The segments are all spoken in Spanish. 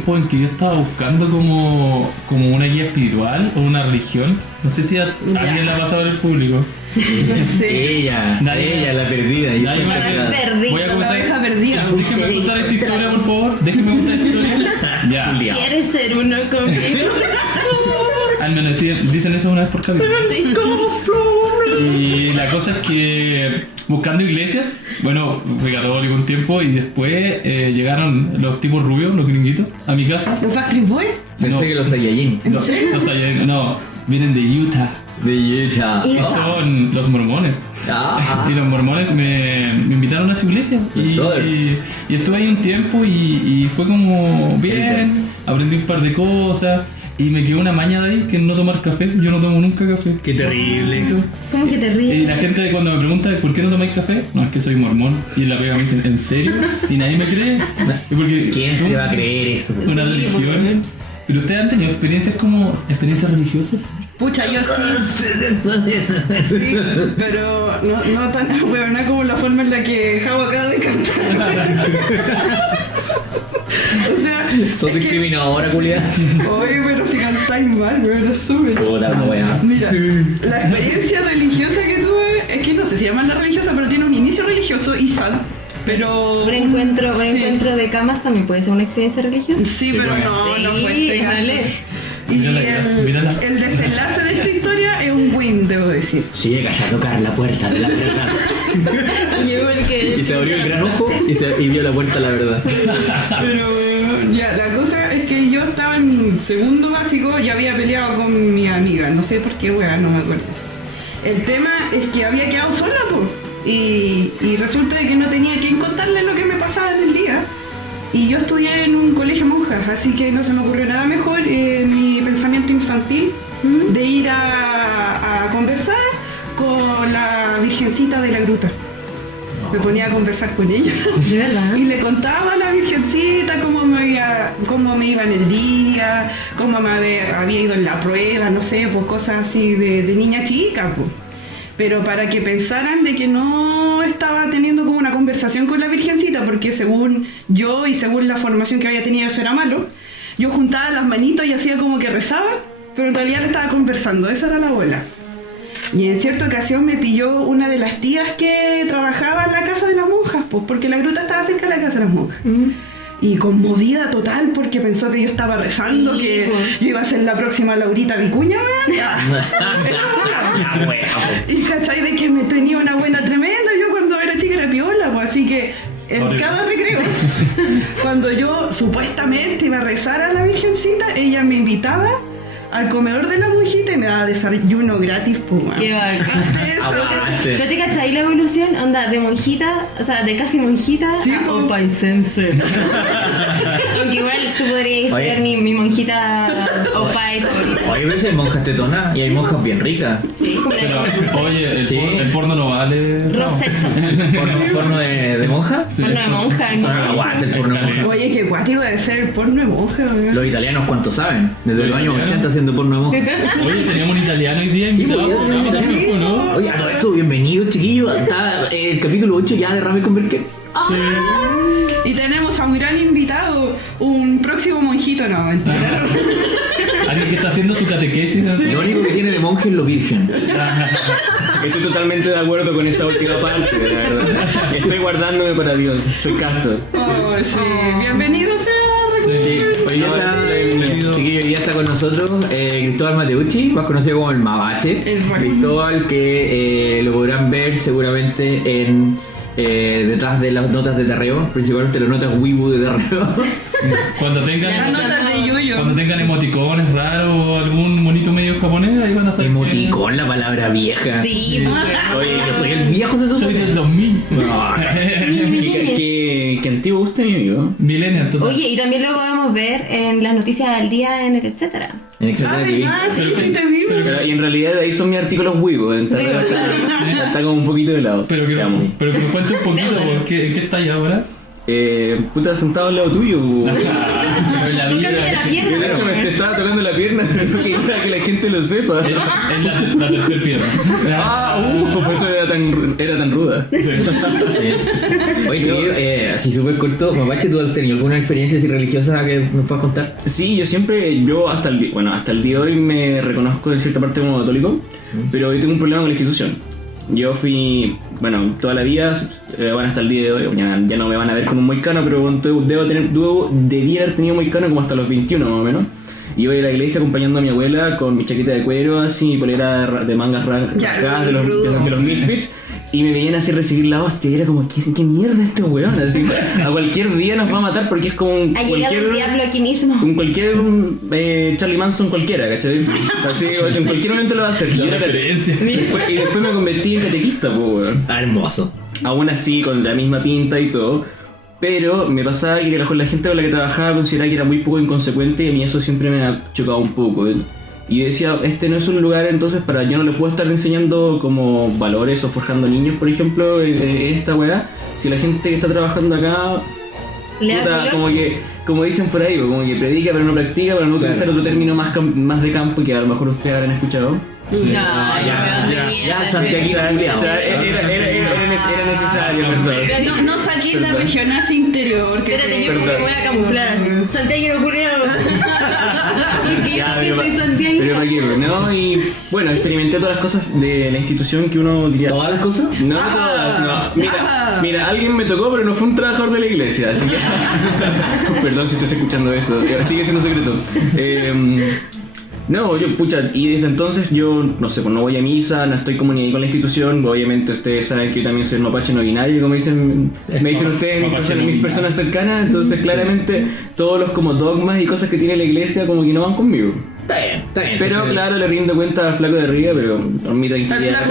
tiempo en que yo estaba buscando como una guía espiritual o una religión. No sé si a alguien le ha pasado en el público. Sí. Ella, la perdida. Nadie me Voy a La comenzar. oveja perdida. Déjenme contar esta historia, por favor. Déjenme contar esta historia. Ya. ¿Quieres ser uno conmigo? Al menos dicen eso una vez por capítulo. Y la cosa es que buscando iglesias, bueno, fui católico un tiempo y después llegaron los tipos rubios, los gringuitos, a mi casa. ¿Los Backstreet Boys? Pensé que los Saiyajin. ¿En serio? No, vienen de Utah. De Utah. Y son los mormones. Y los mormones me invitaron a su iglesia. Y estuve ahí un tiempo y fue como bien. Aprendí un par de cosas. Y me quedó una maña de ahí que no tomar café. Yo no tomo nunca café. Qué terrible. ¿Cómo que te ríes? Y la gente cuando me pregunta ¿por qué no tomáis café? No, es que soy mormón. Y la pega me dicen ¿en serio? Y nadie me cree. ¿Y porque ¿Quién te va a creer eso? Una religión. ¿Pero ustedes han tenido experiencias religiosas? Pucha, yo sí. Sí, pero no tan huevona como la forma en la que Javo acaba de cantar. O sea, Sos discriminadora, culiada. oye, pero si cantáis mal, weón, asume. Puta la wea. Mira, la experiencia religiosa que tuve es que no sé si llamarla religiosa, pero tiene un inicio religioso y sad. Pero. Un encuentro sí. de camas también puede ser una experiencia religiosa. Sí, pero pues. no fue este caso. dale. Y Mírala. el desenlace de esta historia es un win, debo decir. Llega ya a tocar la puerta de la verdad. Y se abrió el gran ojo y vio la puerta a la verdad. Pero ya, la cosa es que yo estaba en segundo básico y había peleado con mi amiga. No sé por qué, weón, no me acuerdo. El tema es que había quedado sola, pues. Y resulta de que no tenía quien contarle lo que me pasaba en el día. Y yo estudié en un colegio monjas, así que no se me ocurrió nada mejor mi pensamiento infantil de ir a conversar con la virgencita de la gruta. Me ponía a conversar con ella y le contaba a la virgencita cómo me iba en el día, cómo me había ido en la prueba, no sé, pues cosas así de niña chica, pues. Pero para que pensaran de que no estaba teniendo como una conversación con la virgencita, porque según yo y según la formación que había tenido eso era malo, yo juntaba las manitos y hacía como que rezaba, pero en realidad le estaba conversando, esa era la bola. Y en cierta ocasión me pilló una de las tías que trabajaba en la casa de las monjas, pues porque la gruta estaba cerca de la casa de las monjas. Y conmovida total porque pensó que yo estaba rezando, que yo iba a ser la próxima Laurita Vicuña, y cachai de que me tenía una buena tremenda. Yo cuando era chica era piola, pues así que en cada recreo, cuando yo supuestamente iba a rezar a la virgencita, ella me invitaba al comedor de la monjita y me daba desayuno gratis, pues. Qué bacán. Aguante. ¿No te cachai la evolución? Onda, de monjita, o sea, de casi monjita Sí, a po. opaisense. Aunque igual tú podrías Oye. ser mi monjita opai favorita. Oye, pero si hay monjas tetonas y hay monjas bien ricas. Sí, como Pero, oye, Sí. el porno no vale. Rosetta. ¿Porno de monja? Sí. Porno de monja. Son aguante el porno de monja. Oye, qué cuático de ser el porno de monja, weón. Los italianos, ¿cuánto saben? Desde los años 80 haciendo porno de monja. Oye, teníamos un italiano hoy día Sí, invitado. pues, ¿No? ¿No? Oye, a todo esto, bienvenido, chiquillos. Está el capítulo 8 ya de Rame Converquer. Sí. Y tenemos a un gran invitado, un próximo monjito, no, mentira. Alguien que está haciendo su catequesis. ¿No? Lo único que tiene de monje es lo virgen. Estoy totalmente de acuerdo con esa última parte, la verdad. Estoy guardándome para Dios. Soy castor. Oh, sí, bienvenido sea. Sí. Hoy día está, chiquillo, hoy día está con nosotros Cristóbal Mateucci, más conocido como el Mabache. El Mabache. Cristóbal que lo podrán ver seguramente en detrás de las notas de Terreo, principalmente las notas Weibo de Terreo. Cuando tengan, Las notas de Yuyo. cuando tengan emoticones raros o algún monito medio japonés, ahí van a saber. Emoticón, la palabra vieja. Sí, Oye, yo soy el viejo, se Soy supone. del 2000. No, ¿Qué antiguo usted, amigo? Millennial, total. Oye, y también lo podemos ver en las noticias del día, en el etcétera. Etcétera, ¿Sabes que- más? Sí, Pero- sí te vi. Pero, y en realidad ahí son mis artículos Weibo. Está, Sí, está como un poquito de lado. Pero que, Te amo. pero que me cuente un poquito, Déjalo. ¿en qué está ahí ahora? puta, sentado al lado tuyo. Pero la vibra- Tócate la pierna. De hecho, te estaba tocando la pierna, pero no quería que la gente lo sepa. Es la tercera pierna. Por eso era tan ruda. Oye, chiquillo, así súper corto, Mapache, ¿tú has tenido alguna experiencia así religiosa que nos puedas contar? Sí, yo hasta el día de hoy me reconozco en cierta parte como católico, pero yo tengo un problema con la institución. Yo fui, toda la vida, hasta el día de hoy, ya no me van a ver como un moicano, pero debía haber tenido moicano como hasta los 21 más o menos. Y iba a ir a la iglesia acompañando a mi abuela con mi chaqueta de cuero, así, mi polera de mangas rasgadas de los Misfits. Y me veían así recibir la hostia y era como, ¿qué mierda este weón? Así, a cualquier día nos va a matar porque es como Ha llegado el diablo aquí mismo. con cualquier Charlie Manson cualquiera, ¿cachai? Así, en cualquier momento lo va a hacer. Y después me convertí en catequista, pues, weón. Hermoso. Aún así, con la misma pinta y todo. Pero me pasaba que la gente con la que trabajaba consideraba que era muy poco inconsecuente y a mí eso siempre me ha chocado un poco. Y yo decía, este no es un lugar entonces para... Yo no les puedo estar enseñando como valores o forjando niños, por ejemplo, en esta weá. Si la gente que está trabajando acá... puta, como dicen por ahí, como que predica pero no practica, para no utilizar otro término más de campo que a lo mejor ustedes habrán escuchado. Sí. Ya, Santiago, Era necesario, perdón. No saqué la región hacia interior. Que Espérate, yo como que me voy a camuflar así. Santiago no ocurrió. Porque yo también soy Santiago. Pero para qué, ¿no? Y bueno, experimenté todas las cosas de la institución que uno diría. ¿Todas las cosas? No todas, no. Mira, alguien me tocó, pero no fue un trabajador de la iglesia, así que... Perdón si estás escuchando esto, sigue siendo secreto. No, y desde entonces yo, no sé, pues no voy a misa, no estoy como ni ahí con la institución. Obviamente ustedes saben que yo también soy mapache no binario, como me dicen ustedes, mis personas cercanas. Entonces claramente todos los como dogmas y cosas que tiene la iglesia como que no van conmigo. Está bien. Pero claro, le rindo cuenta al flaco de arriba, pero con mi tranquilidad.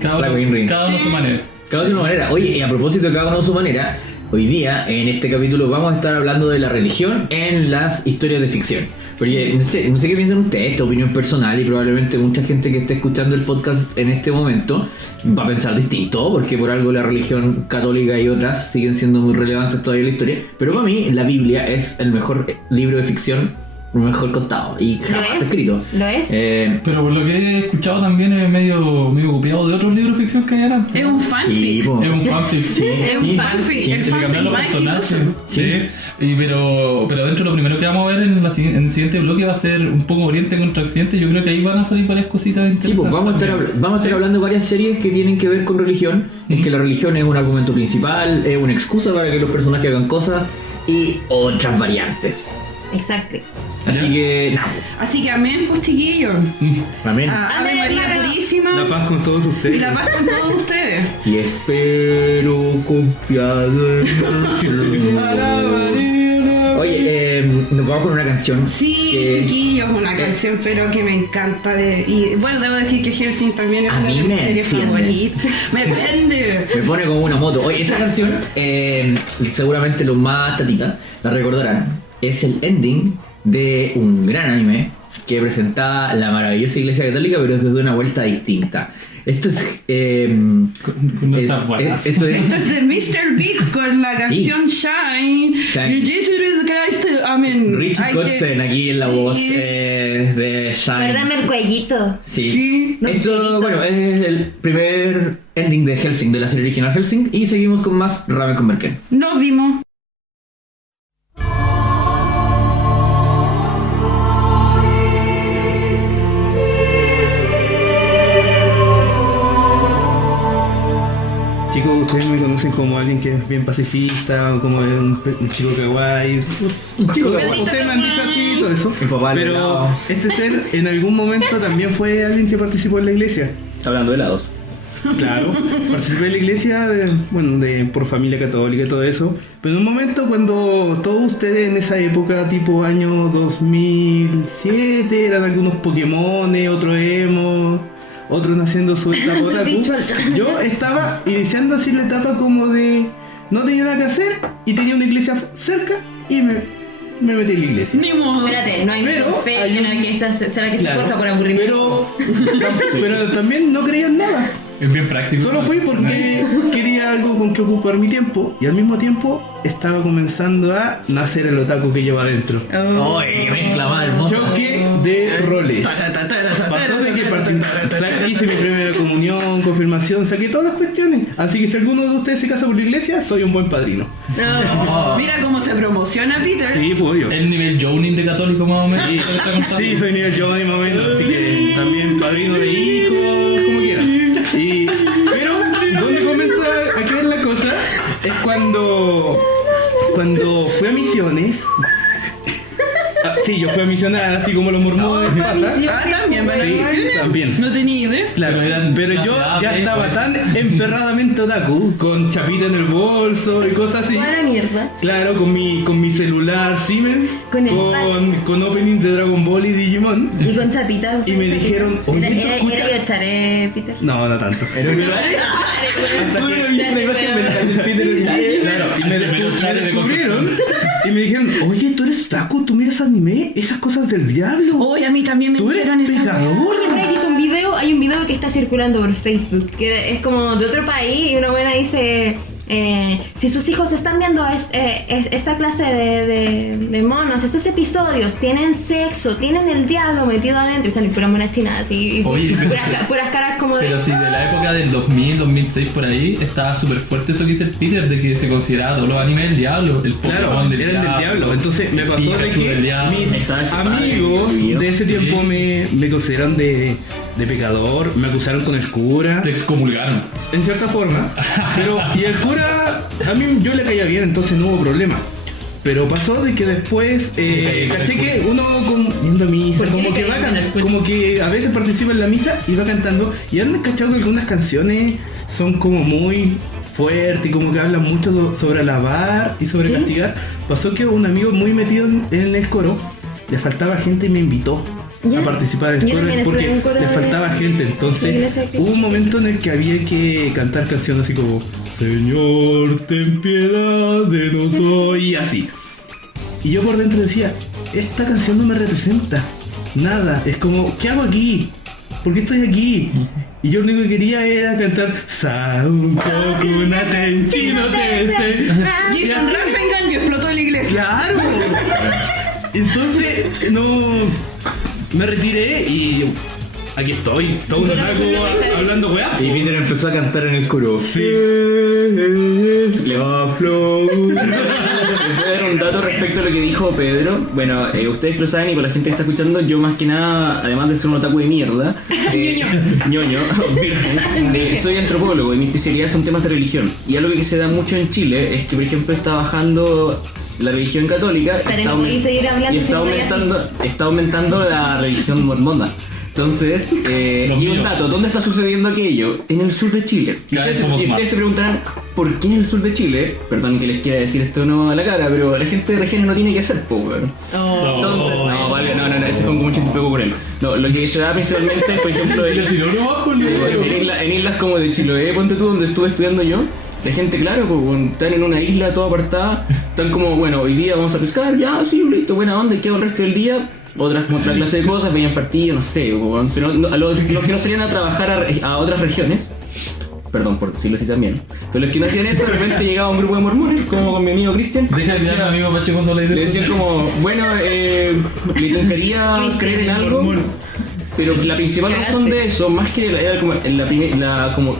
Cada uno a su manera. Cada uno a su manera. Oye, y a propósito de cada uno a su manera, hoy día en este capítulo vamos a estar hablando de la religión en las historias de ficción. Porque no sé qué piensan ustedes, esta opinión personal, y probablemente mucha gente que esté escuchando el podcast en este momento va a pensar distinto, porque por algo la religión católica y otras siguen siendo muy relevantes todavía en la historia. Pero para mí la Biblia es el mejor libro de ficción, mejor contado y jamás escrito. ¿Lo es? Pero por lo que he escuchado también es medio copiado de otros libros de ficción que hay adelante. Es un fanfic. Sí, po. Es un fanfic. Sí, Es un fanfic. El fanfic más exitoso. Sí. Pero dentro de lo primero que vamos a ver en el siguiente bloque va a ser un poco Oriente contra Occidente. Yo creo que ahí van a salir varias cositas interesantes. Sí, pues vamos a estar hablando de varias series que tienen que ver con religión, en que la religión es un argumento principal, es una excusa para que los personajes hagan cosas y otras variantes. Exacto. Así que, Así que amén, pues chiquillos. amén. Ave Amén, María hermano. Purísima. La paz con todos Y ustedes. la paz con todos ustedes. Y espero confiado en Oye, nos vamos con una canción. Sí, que chiquillos, una canción pero que me encanta y bueno, debo decir que Hellsing también es A una mí de mis me series enciende. favoritas. Me prende. me pone como una moto. Oye, esta canción, seguramente los más tatitas la recordarán. Es el ending de un gran anime que presentaba la maravillosa Iglesia Católica, pero desde una vuelta distinta. Esto es. Con estas buenas. Esto es. Esto es de Mr. Big con la canción Shine. Shine. Y Jesus Christ, amén. Richie Hay que- Kotzen aquí en la voz Sí. de Shine. Guárdame el cuellito. Sí. Sí. Esto, bueno, es el primer ending de Hellsing, de la serie original Hellsing. Y seguimos con más Ramen con Merken. Nos vimos. Chicos, ustedes me conocen como alguien que es bien pacifista, o como un chico kawaii. chico Ustedes me han dicho así y todo eso. El papá del Pero helado. este ser en algún momento también fue alguien que participó en la iglesia. Hablando de helados. Claro, participé en la iglesia por familia católica y todo eso. Pero en un momento cuando todos ustedes en esa época, tipo año 2007, eran algunos Pokémones, otros emo, otros haciendo su etapa otaku. Yo estaba iniciando así la etapa como de no tenía nada que hacer y tenía una iglesia cerca y me metí en la iglesia. Ni modo. Espérate, no hay Pero ningún fe hay que, un- será que se Claro, esfuerza por aburrimiento. pero también no creía en nada. Es bien práctico. Solo fui porque quería algo con que ocupar mi tiempo y al mismo tiempo estaba comenzando a nacer el otaku que lleva adentro. ¡Ay, mezcla más hermosa! Choque de roles. Pasó de que hice mi primera comunión, confirmación, saqué todas las cuestiones. Así que si alguno de ustedes se casa por la iglesia, soy un buen padrino. Mira cómo se promociona Peter. Sí, pues yo. El nivel Jonin de católico más o menos. Sí, soy nivel Giovanni más o menos, así que también padrino de hijos, como quieran. Pero donde comienza a caer la cosa es cuando fui a misiones. Sí, yo fui a misionar así como los mormones pasa. También van a Sí, misiones. también. No tenía idea. Claro, pero yo ya estaba tan emperradamente otaku, con chapita en el bolso y cosas así. Buena mierda. Claro, con mi celular Siemens, Con el con opening de Dragon Ball y Digimon. Y con chapitas. Y me dijeron, oye, ¿tú Era escuchas? yo echaré, Peter. No tanto. Claro, y me descubrieron y me dijeron, oye, tú eres otaku, tú miras anime, esas cosas del diablo. Oye, a mí también me Tú eres dijeron esa. pecador. Siempre he visto un video, hay un video que está circulando por Facebook, que es como de otro país y una buena dice, si sus hijos están viendo esta clase de monos, estos episodios, tienen sexo, tienen el diablo metido adentro y salen puras monas chinas y Oye, puras caras como de... Pero si de la época del 2000, 2006 por ahí, estaba súper fuerte eso que dice el Peter, de que se consideraba todos los animes del diablo. El Claro, Pokémon eran del diablo. Entonces me pasó de Pikachu del que diablo. mis Está amigos de ese Sí. tiempo me consideran de pecador, me acusaron con el cura. Te excomulgaron. En cierta forma, pero y el cura a mí yo le caía bien, entonces no hubo problema. Pero pasó de que después caché que uno yendo a misa, ¿Por qué como le que va caía bien al cura? como que a veces participa en la misa y va cantando y han cachado que algunas canciones son como muy fuertes y como que hablan mucho sobre alabar y sobre ¿Sí? castigar. Pasó que un amigo muy metido en el coro le faltaba gente y me invitó Ya. a participar en el Yo coro también estuve porque en un coro le de- faltaba gente. Sí, Entonces iglesia de Cristo. hubo un momento en el que había que cantar canciones así como Señor, ten piedad de nosotros y así. Y yo por dentro decía, esta canción no me representa nada. Es como, ¿qué hago aquí? ¿Por qué estoy aquí? Y yo lo único que quería era cantar Saun Kokuna Tenchino Tese. Jason Rasengan y explotó la iglesia. ¡Claro! Entonces, no. Me retiré y. Aquí estoy, todo un Pero otaku no me está- hablando weá. Y Peter empezó a cantar en el coro. Sí. Les voy a dar un dato respecto a lo que dijo Pedro. Bueno, ustedes lo saben y con la gente que está escuchando, yo más que nada, además de ser un otaku de mierda, ñoño, virgen, soy antropólogo y mi especialidad son temas de religión. Y algo que se da mucho en Chile es que, por ejemplo, está bajando la religión católica Pero no podéis seguir hablando y está si no hay aumentando la religión mormona. Entonces, y un míos. dato, ¿dónde está sucediendo aquello? En el sur de Chile. Y Cada vez ustedes, somos y más. ustedes se preguntarán, ¿por qué en el sur de Chile? Perdón que les quiera decir esto no a la cara, pero la gente de regiones no tiene que hacer, po, weón. Entonces, no, vale, no, ese fue un chiste poco cruel. No, lo que se da principalmente es, por ejemplo, Y le tiró uno más por sí, en islas como de Chiloé, ponte tú, donde estuve estudiando yo. La gente, claro, pues, están en una isla toda apartada, están como, bueno, hoy día vamos a pescar, ya, sí, listo, buena onda, y quedo el resto del día. Otra clase de cosas, veían partidos, no sé, pues, pero a los que no salían a trabajar a otras regiones, perdón por decirlo así también, pero los que no hacían eso, de repente llegaba un grupo de mormones, como con mi amigo Cristian, Deja de tirar a mi amigo Pache cuando le le decían como, bueno, le encantaría creer en algo, pero la principal razón de eso, más que era como la como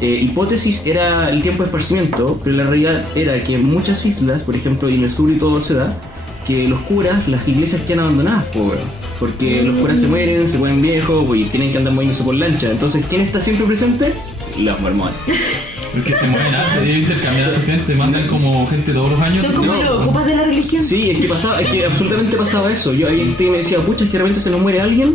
hipótesis era el tiempo de esparcimiento, pero la realidad era que en muchas islas, por ejemplo, y en el sur y todo se da, que los curas, las iglesias quedan abandonadas, porque los curas se mueren, se ponen viejos y tienen que andar moviéndose por lancha. Entonces, ¿quién está siempre presente? Los mormones. Porque se mueven harto, ellos intercambian a su gente, mandan como gente todos los años. Son como No. los ocupas de la religión. Sí, es que absolutamente pasaba eso. Yo ahí me decía, pucha, es que de repente se nos muere alguien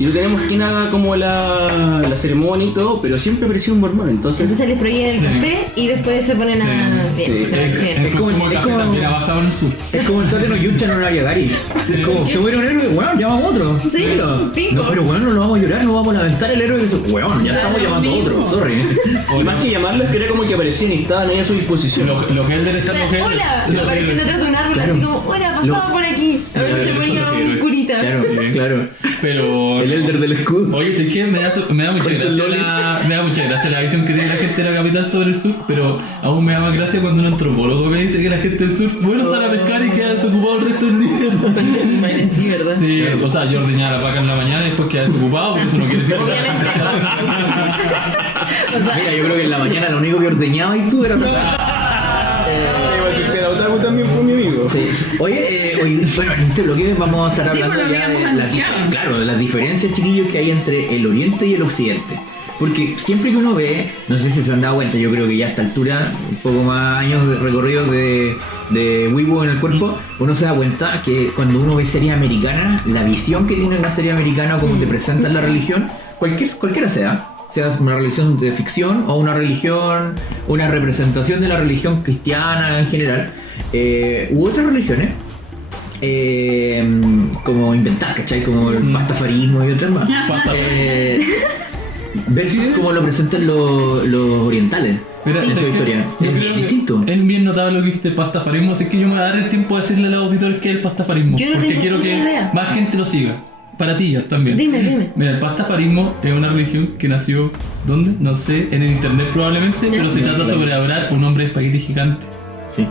y no tenemos quien haga como la ceremonia y todo, pero siempre aparecía un mormón, entonces Les prohíben el café y después se ponen a... Sí. Bien, bien. Es como el café también ha bajado en el sur. Es como el Tate no Yucha en horario Gary. Es como, se muere un héroe, weón, llamamos a otro. Sí, Claro. pico. No, pero weón, no lo vamos a llorar, no vamos a lamentar el héroe. Weón, ya estamos llamando a otro, sorry. y más que llamarlos, que era como que aparecían y estaban ahí a su disposición. Los elders son los elders. Hola, Son los apareciendo elders. detrás de un árbol, Claro. así como, hola, pasaba por aquí. A ver si se Claro, ponía son un héroes. curita. Claro, claro. Pero. El Elder del escudo. Oye, es que me da mucha gracia la visión que tiene la gente de la capital sobre el sur, pero aún me da más gracia cuando un antropólogo me dice que la gente del sur, bueno, sale a pescar y queda desocupado el resto del día. Bueno, sí, ¿verdad? Sí, o sea, yo ordeñaba la vaca en la mañana y después queda desocupado, porque eso no quiere decir que Obviamente. O sea, Mira, yo creo que en la mañana lo único que ordeñaba y tú era también fue mi amigo. Sí. Oye, bueno, en este bloque vamos a estar Sí, hablando pues lo ya habíamos anunciado. claro, de las diferencias, chiquillos, que hay entre el oriente y el occidente. Porque siempre que uno ve, no sé si se han dado cuenta, yo creo que ya a esta altura, un poco más años de recorrido de Weibo en el cuerpo, uno se da cuenta que cuando uno ve series americanas, la visión que tiene la serie americana, como te presentan la religión, cualquiera sea una religión de ficción o una religión, una representación de la religión cristiana en general, u otras religiones, como inventadas, ¿cachai? Como el pastafarismo y otras más. Versus como lo presentan los orientales. Mira, en es su que historia. yo Es creo que distinto. es bien notable lo que dijiste, pastafarismo, así que yo me voy a dar el tiempo de decirle a los auditores que es el pastafarismo, Yo no porque tengo quiero ni que idea. más gente lo siga. Para ti, también. Dime. Mira, el pastafarismo es una religión que nació, ¿dónde? No sé, en el internet probablemente, Ya. pero se trata sobre adorar un hombre de espagueti gigante. Sí.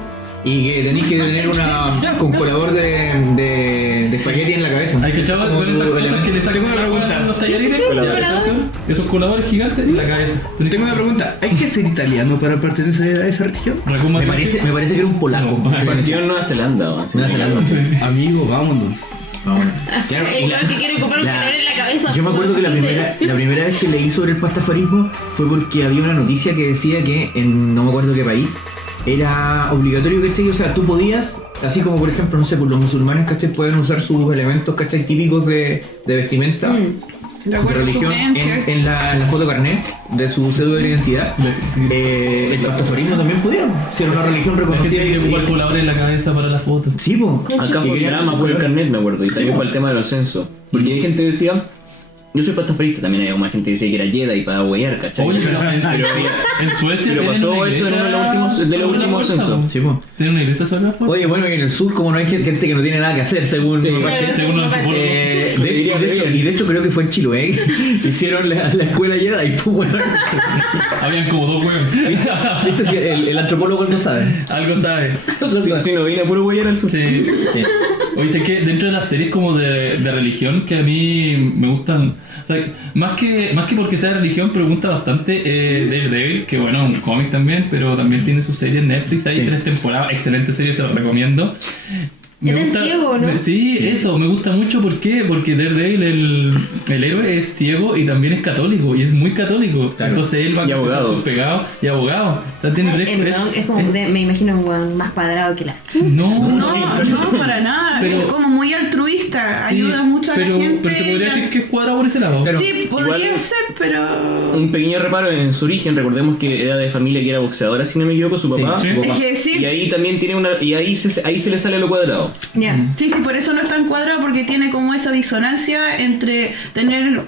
Y que tenéis que tener un colador de espagueti en la cabeza. Hay que echar Como con esas tu cosas elemento. que le sacan Tengo una pregunta. los tallarines, Sí, sí, ya, colador. esos coladores gigantes en la cabeza. Tengo una pregunta. ¿Hay que ser italiano para pertenecer a esa religión? Recoma- Me parece que era un polaco. No. Partió en Nueva Zelanda. ¿no? Nueva Zelanda. Sí. Amigo, vámonos. Vámonos. Claro, y El la- weón que quiere ocupar un la- calor en la cabeza. Yo me acuerdo que la primera vez que leí sobre el pastafarismo fue porque había una noticia que decía que en no me acuerdo qué país era obligatorio, ¿cachai? O sea, tú podías, así como por ejemplo, no sé, pues los musulmanes, ¿cachai? Pueden usar sus elementos, ¿cachai? Típicos de vestimenta, De de acuerdo a religión su creencia. en la foto carnet de su cédula de identidad. El pastafarismo también pudieron, si era una religión La gente reconocida. quiere ocupar coladores en la cabeza para la foto. Sí, pues. Acá fue el drama por el carnet, me acuerdo, y también por el tema de los censos. Porque hay gente que decía, yo soy pastafarista, también hay una gente que decía que era Jedi para huear, ¿cachai? Oye, pero en Suecia pero tienen pasó una eso en iglesia uno de los últimos sobre la últimos fuerza, censos. ¿no? Sí, pues. Tienen una iglesia sobre la fuerza. Oye, bueno, y en el sur, como no hay gente que no tiene nada que hacer, según Sí, ¿cachai? según los antropólogos. Y de hecho creo que fue en Chiloé que hicieron la escuela Jedi, pues bueno. Habían como dos huevos. ¿Viste? Si el antropólogo no sabe. Algo sabe. Si no vine a puro huear al sur. Sí. Sí. Oye, sé que dentro de las series como de religión que a mí me gustan, o sea, más que porque sea de religión, pero me gusta bastante Daredevil, que bueno, un cómic también, pero también tiene su serie en Netflix, hay 3 temporadas, excelente serie, se la recomiendo. Es del ciego, ¿no? Sí, eso, me gusta mucho. ¿Por qué? Porque Daredevil, el héroe, es ciego y también es católico, y es muy católico. Claro. Entonces él va a Y confesar abogado. sus pegados y abogado. O sea, tiene tres... El weón es como, me imagino un weón más cuadrado que la. No, No, para nada. Pero- es como muy altruista. sí, Ayuda mucho a la gente. pero se podría decir que es cuadrado por ese lado. Pero- Sí, podría igual- ser, pero. Un pequeño reparo en su origen, recordemos que era de familia que era boxeadora, si no me equivoco, su Sí, papá. sí. Su papá. Es que sí. Y ahí también tiene una. Y ahí se le sale lo cuadrado. Ya. Sí, por eso no es tan cuadrado, porque tiene como esa disonancia entre tener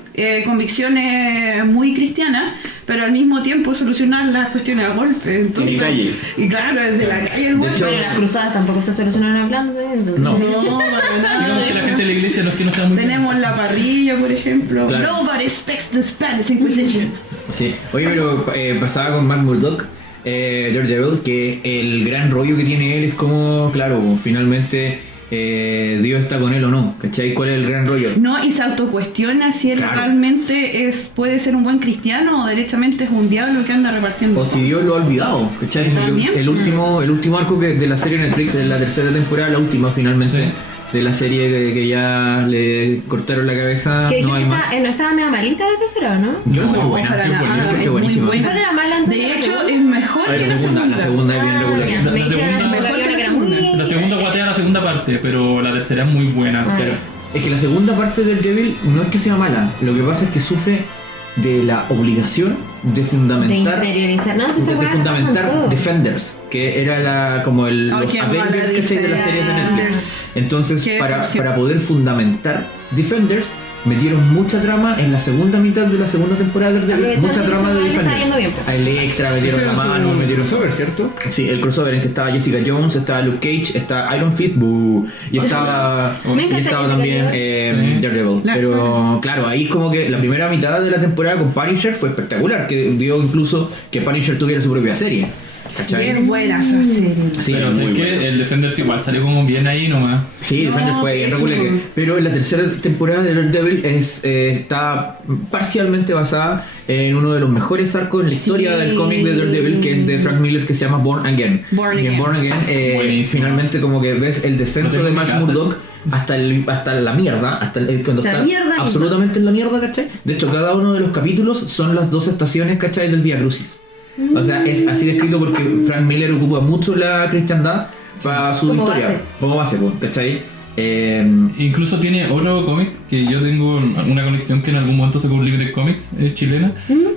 convicciones muy cristianas, pero al mismo tiempo solucionar las cuestiones a golpe. Entonces, En la calle. Y claro, desde la calle el golpe. hecho- Pero las cruzadas tampoco se solucionan hablando, ¿eh? Entonces, No. No, para Digamos nada. que la gente de la iglesia no es que no sea muy... Tenemos la parrilla, por ejemplo. Claro. Nobody expects the Spanish Inquisition. Sí. Oye, pero pasaba con Matt Murdock, Daredevil, que el gran rollo que tiene él es como, claro, finalmente Dios está con él o no, ¿cachai? ¿Cuál es el gran rollo? No, y se autocuestiona si él Claro. realmente puede ser un buen cristiano o derechamente es un diablo que anda repartiendo. O si Dios lo ha olvidado, ¿cachai? Porque También. el último arco de la serie Netflix, en la tercera temporada, la última finalmente, Sí. de la serie que ya le cortaron la cabeza, que no hay dijiste, más. no estaba media malita la tercera, ¿no? Yo No, encuentro buena, para yo nada, encuentro es muy buenísima. buena. ¿Cuál era mala entonces? De la hecho, segunda? es mejor La que la segunda es bien regular. ya, La me dijeron segunda- la segunda que era muy... La segunda guatea la segunda parte, pero la tercera es muy buena. Ah, Claro. Es que la segunda parte del Devil no es que sea mala, lo que pasa es que sufre de la obligación de fundamentar, De interiorizar, no, si se de acuerdan, fundamentar pasan todo. Defenders, que era como los qué Avengers, mala ¿cachai? De las series de Netflix. Defenders. Entonces, Qué para decepción. poder fundamentar Defenders, metieron mucha trama en la segunda mitad de la segunda temporada de Daredevil, Aprovechando mucha que trama de le está Defenders. yendo bien, pues. A Electra metieron la mano, metieron crossover, ¿cierto? Sí, el crossover en que estaba Jessica Jones, estaba Luke Cage, estaba Iron Fist, y estaba, Me encanta estaba Jessica también Jones. Sí. Daredevil. Pero claro, ahí como que la primera mitad de la temporada con Punisher fue espectacular, que dio incluso que Punisher tuviera su propia serie. ¿Cachai? Bien buena esa serie. Sí, Pero muy sé que buena. el Defenders igual salió como bien ahí nomás. Sí, No, Defenders fue bien pésimo. regular. Pero en la tercera temporada de Daredevil está parcialmente basada en uno de los mejores arcos en la historia del cómic de Daredevil, que es de Frank Miller, que se llama Born Again. Born Y en Again. Born Again, Buenísimo. finalmente como que ves el descenso No de tengo Matt ni casa. Murdock hasta la mierda, cuando La está mierda misma. absolutamente en la mierda, ¿cachai? De hecho, cada uno de los capítulos son las 2 estaciones, ¿cachai? Del Vía Crucis. O sea, es así descrito porque Frank Miller ocupa mucho la cristiandad para su Como historia. base. Como base, pues, ¿cachai? Incluso tiene otro cómic que yo tengo una colección que en algún momento sacó un libro de cómics chilena.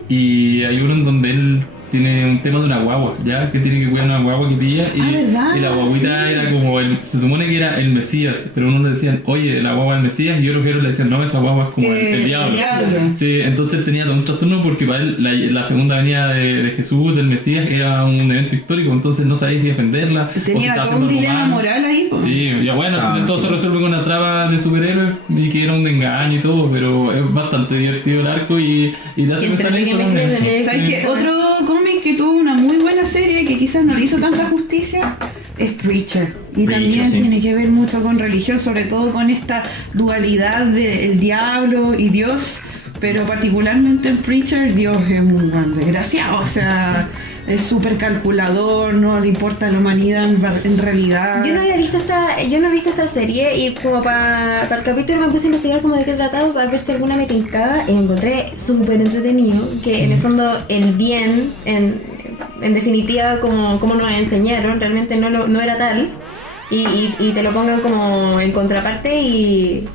Y hay uno en donde él tiene un tema de una guagua, ya que tiene que cuidar una guagua que pilla ¿verdad? y la guaguita Sí. era como se supone que era el Mesías, pero unos le decían, oye, la guagua es el Mesías, y otros le decían, no, esa guagua es como el diablo. el diablo. Sí, entonces él tenía todo un trastorno porque para él la segunda venida de Jesús, del Mesías, era un evento histórico, entonces no sabía si defenderla o si Tenía estaba todo un haciendo algo dilema mal. moral ahí. Po. Sí, ya bueno, al final todo sí. se resuelve con una trama de superhéroes y que era un engaño y todo, pero es bastante divertido el arco y te hace Y pensar entretiene eso que también. mezclen, ¿Sabes qué? Otro cómic que tuvo una muy buena serie que quizás no le hizo tanta justicia es Preacher. Y Preacher, también sí. tiene que ver mucho con religión, sobre todo con esta dualidad del diablo y Dios. Pero particularmente en Preacher, Dios es un gran desgraciado. O sea, es súper calculador, no le importa la humanidad en realidad. Yo no he visto esta serie y como para el capítulo me puse a investigar como de qué trataba para ver si alguna me tincaba y encontré súper entretenido que en el fondo el bien, en definitiva como nos enseñaron, realmente no era tal y te lo pongan como en contraparte y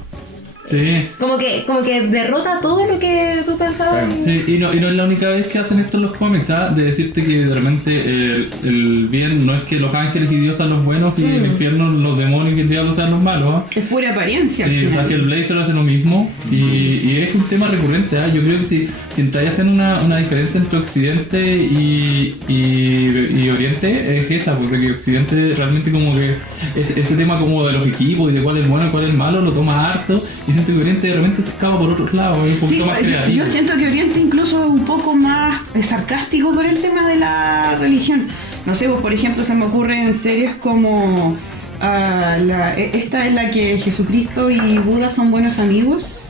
Sí. como que derrota todo lo que tú pensabas. Sí, y no es la única vez que hacen esto en los cómics, ¿ah? De decirte que de repente el bien no es que los ángeles y Dios sean los buenos y el infierno, los demonios y el diablo sean los malos, ¿ah? Es pura apariencia. al Sí, o sea final. que el Blazer hace lo mismo y es un tema recurrente. ¿Ah? Yo creo que si entráis en una diferencia entre Occidente y Oriente es esa, porque Occidente realmente como que ese tema como de los equipos y de cuál es bueno y cuál es malo lo toma harto y siento que Oriente de repente se escapa por otros lados, es un poquito Sí, más creativo. yo siento que Oriente incluso es un poco más sarcástico con el tema de la religión. No sé, vos por ejemplo se me ocurren series como esta es la que Jesucristo y Buda son buenos amigos.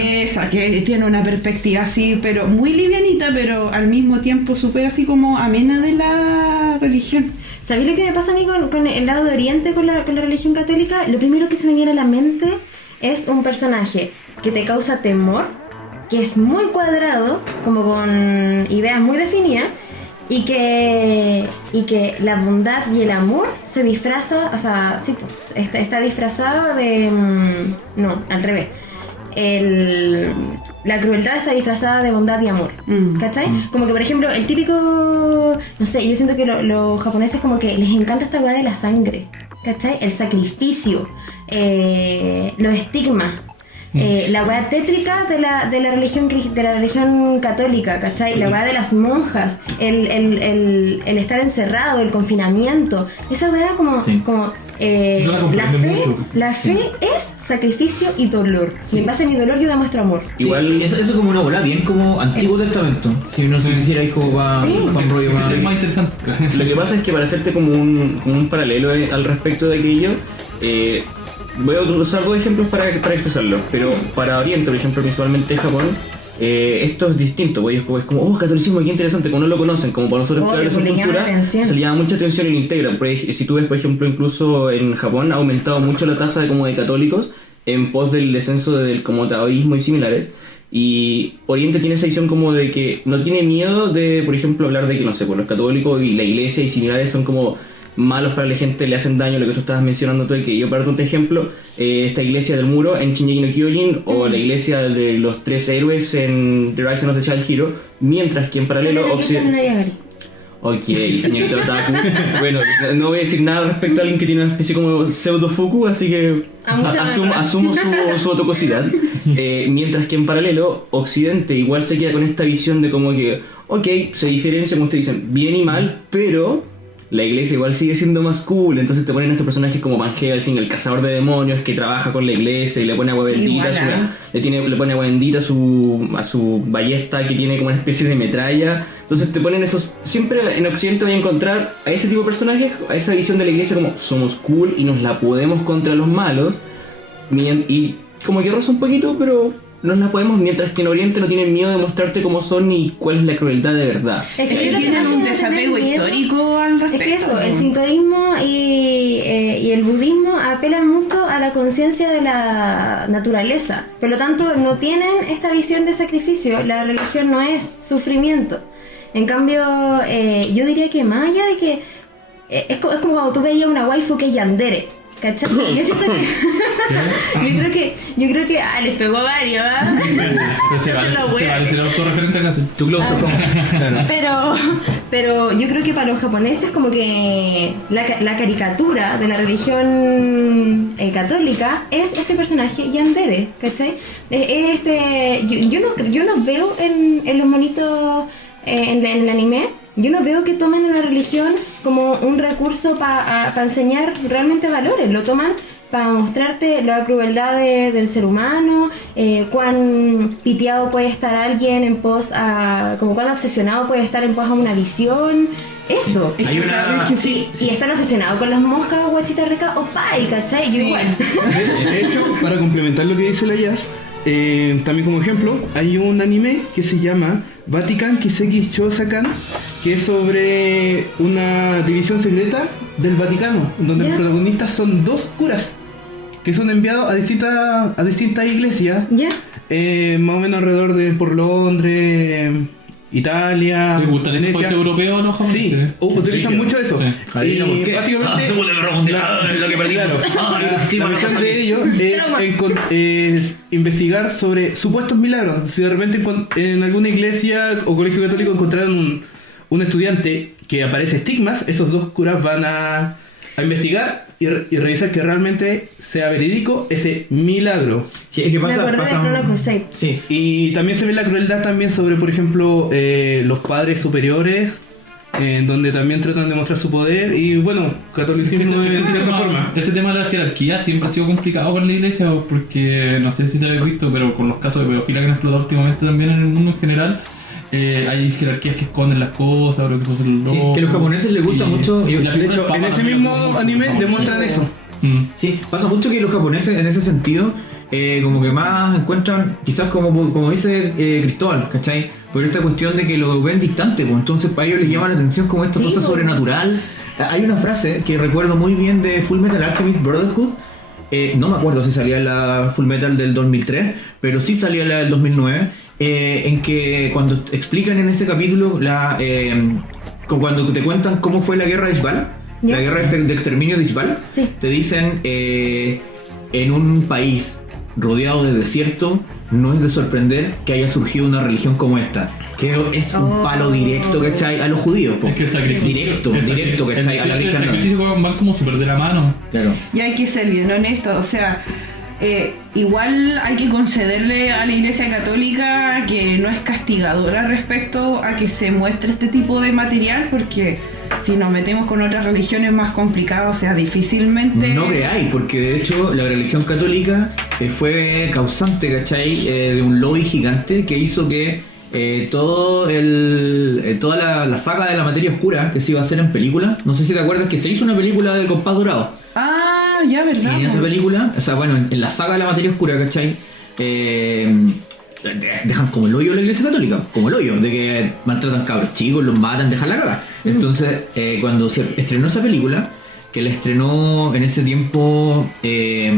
Esa, que tiene una perspectiva así, pero muy livianita, pero al mismo tiempo súper así como amena de la religión. ¿Sabéis lo que me pasa a mí con el lado de Oriente, con la religión católica? Lo primero que se me viene a la mente es un personaje que te causa temor, que es muy cuadrado, como con ideas muy definidas, y que la bondad y el amor se disfraza, o sea, sí, está disfrazado de... no, al revés. La crueldad está disfrazada de bondad y amor, ¿cachai? Como que por ejemplo el típico, no sé, yo siento que los japoneses como que les encanta esta weá de la sangre, ¿cachai? El sacrificio, los estigmas, la weá tétrica de la religión católica, ¿cachai? La weá de las monjas, el estar encerrado, el confinamiento, esa weá como No la comprendo mucho. la fe es sacrificio y dolor. Y en base a mi dolor yo demuestro amor. Igual eso es como una bola bien como Antiguo Testamento. Si uno se quisiera ir como para Sí. un rollo Es más. que es más interesante. Lo que pasa es que para hacerte como un paralelo al respecto de aquello, voy a usar dos ejemplos para expresarlo. Pero para Oriente, por ejemplo, principalmente Japón, esto es distinto, pues es como, catolicismo, qué interesante, como no lo conocen, como para nosotros Obvio, claro, pues, su le llama cultura, la atención. se le llama mucha atención y lo integran. Si tú ves, por ejemplo, incluso en Japón ha aumentado mucho la tasa de católicos en pos del descenso del como taoísmo y similares. Y Oriente tiene esa visión como de que no tiene miedo de, por ejemplo, hablar de que, no sé, pues los católicos y la iglesia y similares son como malos para la gente, le hacen daño, lo que tú estabas mencionando tú, que yo para darte un ejemplo, esta iglesia del muro en Shingeki no Kyojin o la iglesia de los 3 héroes en The Rising of the Child Hero, mientras que en paralelo Ok, señorita Otaku. Bueno, no voy a decir nada respecto a alguien que tiene una especie como pseudo-fuku, así que asumo su otocosidad. Mientras que en paralelo, Occidente igual se queda con esta visión de como que, ok, se diferencia, como ustedes dicen, bien y mal, pero la iglesia igual sigue siendo más cool. Entonces te ponen estos personajes como Van Helsing, el cazador de demonios, que trabaja con la iglesia y le pone agua bendita, le pone agua bendita a su ballesta, que tiene como una especie de metralla. Entonces te ponen esos... Siempre en Occidente voy a encontrar a ese tipo de personajes, a esa visión de la iglesia como somos cool y nos la podemos contra los malos. Y como que roza un poquito, pero nos la podemos, mientras que en Oriente no tienen miedo de mostrarte cómo son y cuál es la crueldad de verdad. Es que tienen un desapego histórico al respecto. Es que eso, el sintoísmo y el budismo apelan mucho a la conciencia de la naturaleza. Por lo tanto, no tienen esta visión de sacrificio. La religión no es sufrimiento. En cambio, yo diría que más allá de que... es como cuando tú veías una waifu que es yandere. ¿Cachai? Yo siento que... yo creo que les pegó a varios, Se vale ser autorreferente acaso. Tu claustro pero yo creo que para los japoneses como que la caricatura de la religión católica es este personaje yandere, ¿cachai? Yo no veo en los monitos en el anime. Yo no veo que tomen a la religión como un recurso para enseñar realmente valores. Lo toman para mostrarte la crueldad del ser humano, cuán piteado puede estar alguien en pos a... como cuán obsesionado puede estar en pos a una visión. Eso. Y están obsesionados con las monjas guachitas ricas o pai, ¿cachai? Sí. Yo igual. De hecho, para complementar lo que dice la Jazz, también como ejemplo, hay un anime que se llama Vatican Kiseki Chosakan, que es sobre una división secreta del Vaticano, donde los protagonistas son 2 curas que son enviados a distintas iglesias, más o menos alrededor de por Londres, Italia. ¿Te gustan esos países europeos o no japoneses? Sí, utilizan mucho eso. Y básicamente Segunda Guerra Mundial, lo que perdí. la misión de ellos es investigar sobre supuestos milagros. Si de repente en alguna iglesia o colegio católico encontraron un estudiante que aparece estigmas, esos 2 curas van a investigar y revisar que realmente sea verídico ese milagro. Sí, es que pasa Crusade. Sí. Y también se ve la crueldad también sobre, por ejemplo, los padres superiores, donde también tratan de mostrar su poder. Y bueno, catolicismo en cierta forma. Ese tema de la jerarquía siempre ha sido complicado con la iglesia, porque no sé si te habéis visto, pero con los casos de pedofilia que han explotado últimamente también en el mundo en general, hay jerarquías que esconden las cosas, o que son locos. Sí, que a los japoneses les gusta mucho. De hecho, en ese mismo anime demuestran eso. Sí, pasa mucho que los japoneses en ese sentido como que más encuentran, quizás como dice Cristóbal, ¿cachai? Por esta cuestión de que lo ven distante, pues entonces para ellos les llama la atención como esta cosa sobrenatural. Hay una frase que recuerdo muy bien de Full Metal Alchemist Brotherhood. No me acuerdo si salía la Full Metal del 2003, pero sí salía la del 2009, en que cuando explican en ese capítulo cuando te cuentan cómo fue la guerra de Ishbal, la guerra de exterminio de Ishbal, te dicen en un país rodeado de desierto no es de sorprender que haya surgido una religión como esta, que es un palo directo, ¿cachai? A los judíos, es que el sacrificio, directo, ¿cachai? A la el sacrificio van como súper de la mano. Claro. Y hay que ser bien honesto, o sea, igual hay que concederle a la Iglesia Católica que no es castigadora respecto a que se muestre este tipo de material, porque si nos metemos con otras religiones más complicadas, o sea, difícilmente... No creáis, porque de hecho la religión católica fue causante, ¿cachai? De un lobby gigante que hizo que toda la saga de la materia oscura que se iba a hacer en película, no sé si te acuerdas que se hizo una película del compás dorado. Ah, ya, ¿verdad? Y en esa película, o sea, bueno, en la saga de la materia oscura, ¿cachai? Dejan como el hoyo a la iglesia católica, como el hoyo, de que maltratan cabros chicos, los matan, dejan la caga. Entonces, cuando se estrenó esa película, que la estrenó en ese tiempo, era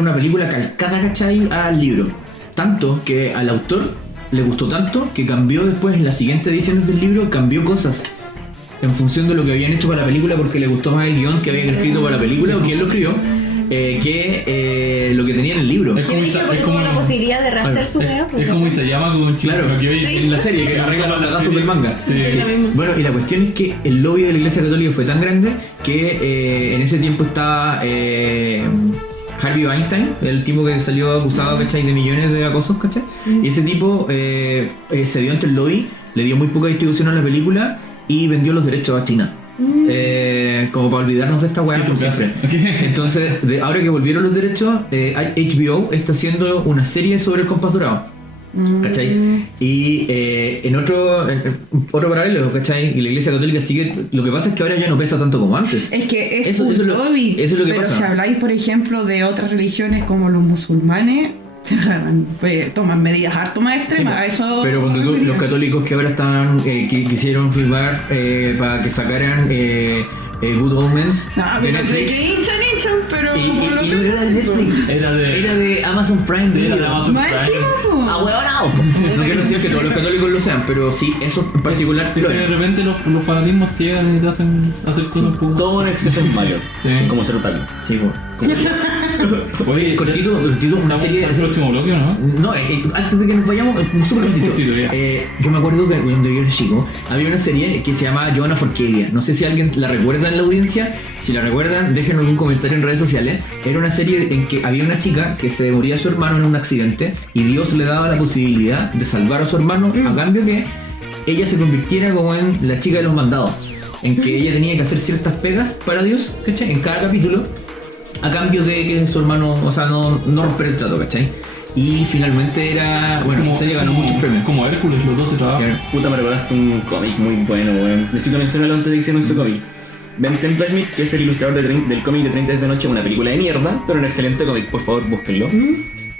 una película calcada, ¿cachai? Al libro. Tanto que al autor le gustó tanto que cambió después, en las siguientes ediciones del libro, cambió cosas. en función de lo que habían hecho para la película, porque le gustó más el guión que habían escrito para la película, o que él lo escribió, que lo que tenía en el libro. Yo me dije porque tuvo la posibilidad de rehacer su wea. Es como Isayama con Claro, lo que hoy en la serie, que arregla los lagazos del manga. Sí. Es lo mismo. Bueno, y la cuestión es que el lobby de la Iglesia Católica fue tan grande que en ese tiempo estaba Harvey Weinstein, el tipo que salió acusado, ¿cachai?, de millones de acosos, ¿cachai? Y ese tipo se dio ante el lobby, le dio muy poca distribución a la película y vendió los derechos a China. Como para olvidarnos de esta weá por siempre. Entonces, ahora que volvieron los derechos, HBO está haciendo una serie sobre el compás dorado, ¿cachai? Y en otro paralelo, ¿cachai? Y la Iglesia Católica sigue. Lo que pasa es que ahora ya no pesa tanto como antes. Es que es Eso un es lo lobby. que pero pasa. si habláis, por ejemplo, de otras religiones como los musulmanes, toman medidas harto más extremas. A eso Pero cuando los católicos que ahora están quisieron filmar para que sacaran Good Omens No, de pero Netflix. que hinchan, pero. Y no era de Netflix, Era de Amazon Prime. Sí, era de Video. Amazon Más Prime. encima, po. No quiero decir que todos los católicos lo sean, pero sí, eso en particular Es que lo de es. repente los fanatismos ciegan y te hacen hacer cosas un poco. Todo en exceso es malo. Sí. Como ser otaku. Sí, Oye, cortito, una ¿estamos serie. para el próximo bloque o no? No, antes de que nos vayamos, súper cortito. Cortito, ya. Yo me acuerdo que cuando yo era chico había una serie que se llamaba Joanna Forcadia. No sé si alguien la recuerda en la audiencia. Si la recuerdan, déjenos algún comentario en redes sociales. Era una serie en que había una chica que se moría su hermano en un accidente y Dios le daba la posibilidad de salvar a su hermano a cambio que ella se convirtiera como en la chica de los mandados, en que ella tenía que hacer ciertas pegas para Dios, ¿cachai? En cada capítulo, a cambio de que su hermano, o sea, no romper el trato, ¿cachai? Y finalmente era, bueno, esa serie ganó muchos premios. Como Hércules, los dos se trabajan. Puta, me recordaste un cómic muy bueno, weón. Necesito mencionarlo antes de que hicieran su cómic. Ben Temple-Smith, que es el ilustrador del cómic de 30 de noche, una película de mierda, pero un excelente cómic, por favor, búsquenlo.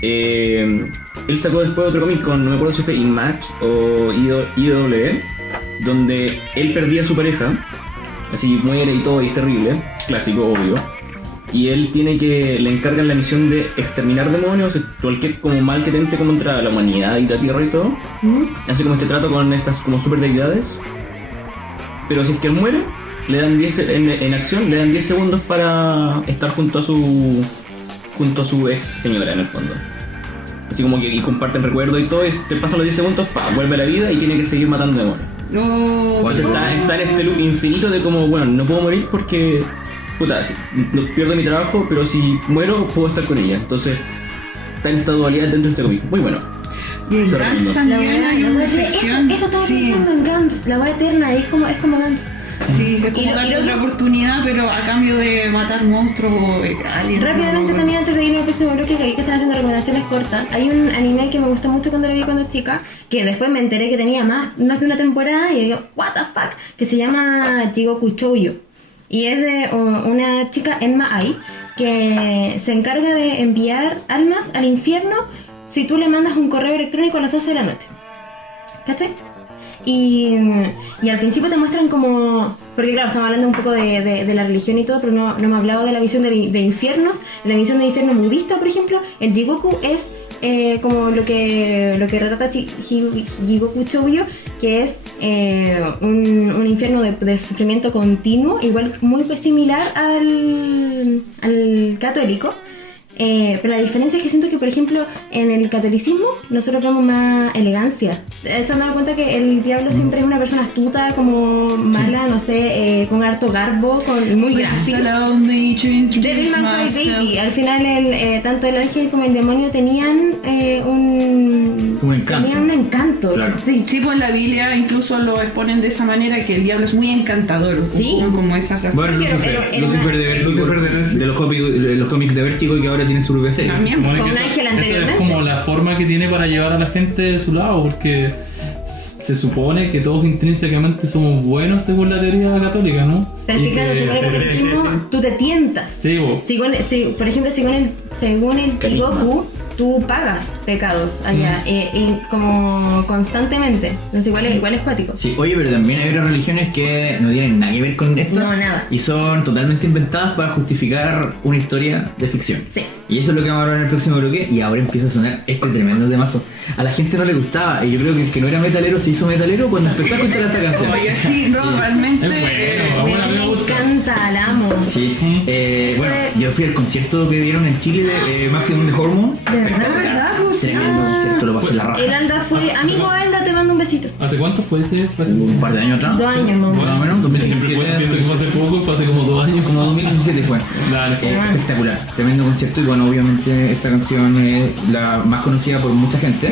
Él sacó después otro cómic con, no me acuerdo si fue Inmatch o IW, donde él perdía a su pareja, así muere y todo, y es terrible, clásico, obvio. Y él le encargan la misión de exterminar demonios, cualquier como mal que tente contra la humanidad y la tierra y todo. Hace como este trato con estas como super deidades. Pero si es que él muere, le dan 10 en acción, le dan 10 segundos para estar junto a su ex señora en el fondo. Así como que y comparten recuerdos y todo, y te pasan los 10 segundos, vuelve a la vida y tiene que seguir matando demonios. No. Entonces está en este loop infinito de como, bueno, no puedo morir porque, puta, no pierdo mi trabajo, pero si muero puedo estar con ella. Entonces está en esta dualidad dentro de este cómic. Muy bueno. Y en Se Gantz recomiendo. también hay una sección. Eso estaba Sí. pensando en Gantz, la wea eterna, es como Gantz. Sí, es como darle otra oportunidad, pero a cambio de matar monstruos o aliens. Rápidamente también, antes de irme al próximo bloque, que están haciendo recomendaciones cortas, hay un anime que me gustó mucho cuando lo vi cuando chica, que después me enteré que tenía más de una temporada y digo, what the fuck, que se llama Jigoku Chouyo. Y es de una chica, Enma Ai, que se encarga de enviar almas al infierno si tú le mandas un correo electrónico a las 12 de la noche. ¿Cachai? Y al principio te muestran como... Porque claro, estamos hablando un poco de la religión y todo, pero no me hablaba de la visión de infiernos. La visión de infierno budista, por ejemplo, el Jigoku es como lo que retrata Jigoku Chouyo, que es un infierno de sufrimiento continuo, igual muy similar al católico. Pero la diferencia es que siento que, por ejemplo, en el catolicismo nosotros vemos más elegancia. Se han dado cuenta que el diablo siempre es una persona astuta, como mala, no sé, con harto garbo, muy grácil. Devilman Crybaby. Al final, tanto el ángel como el demonio tenían un encanto. Tenían un encanto. Claro. Sí, pues en la Biblia incluso lo exponen de esa manera, que el diablo es muy encantador. Sí. Como esa razón. Bueno, Lucifer de Vértigo, de los cómics de Vértigo, y que ahora tiene su propia serie. También. Supone Con que un esa ángel es anteriormente. como la forma que tiene para llevar a la gente de su lado, porque se supone que todos intrínsecamente somos buenos según la teoría católica, ¿no? Pero es que claro, según el catolicismo, tú te tientas. Sí, vos. Por ejemplo, según el Jigoku, tú pagas pecados allá, y como constantemente. Entonces igual es cuático. Sí, oye, pero también hay otras religiones que no tienen nada que ver con esto. No, nada. Y son totalmente inventadas para justificar una historia de ficción. Sí. Y eso es lo que vamos a hablar en el próximo bloque. Y ahora empieza a sonar este tremendo temazo. A la gente no le gustaba. Y yo creo que el que no era metalero se hizo metalero cuando empezó a escuchar esta canción. Oye, sí, no, realmente. Es bueno. Me encanta, la amo. Sí, bueno, yo fui al concierto que dieron en Chile de Maximum de Hormone. De verdad. Tremendo concierto, lo pasé la raja. El Alda fue, amigo Alda, te mando un besito. ¿Hace cuánto fue ese? ¿Fue hace Un par de años atrás. 2 años, ¿no? Más o menos, Siempre 2017. pienso que fue hace poco, fue hace como 2 años. Como 2017 fue. Dale. Espectacular, tremendo concierto. Y bueno, obviamente esta canción es la más conocida por mucha gente.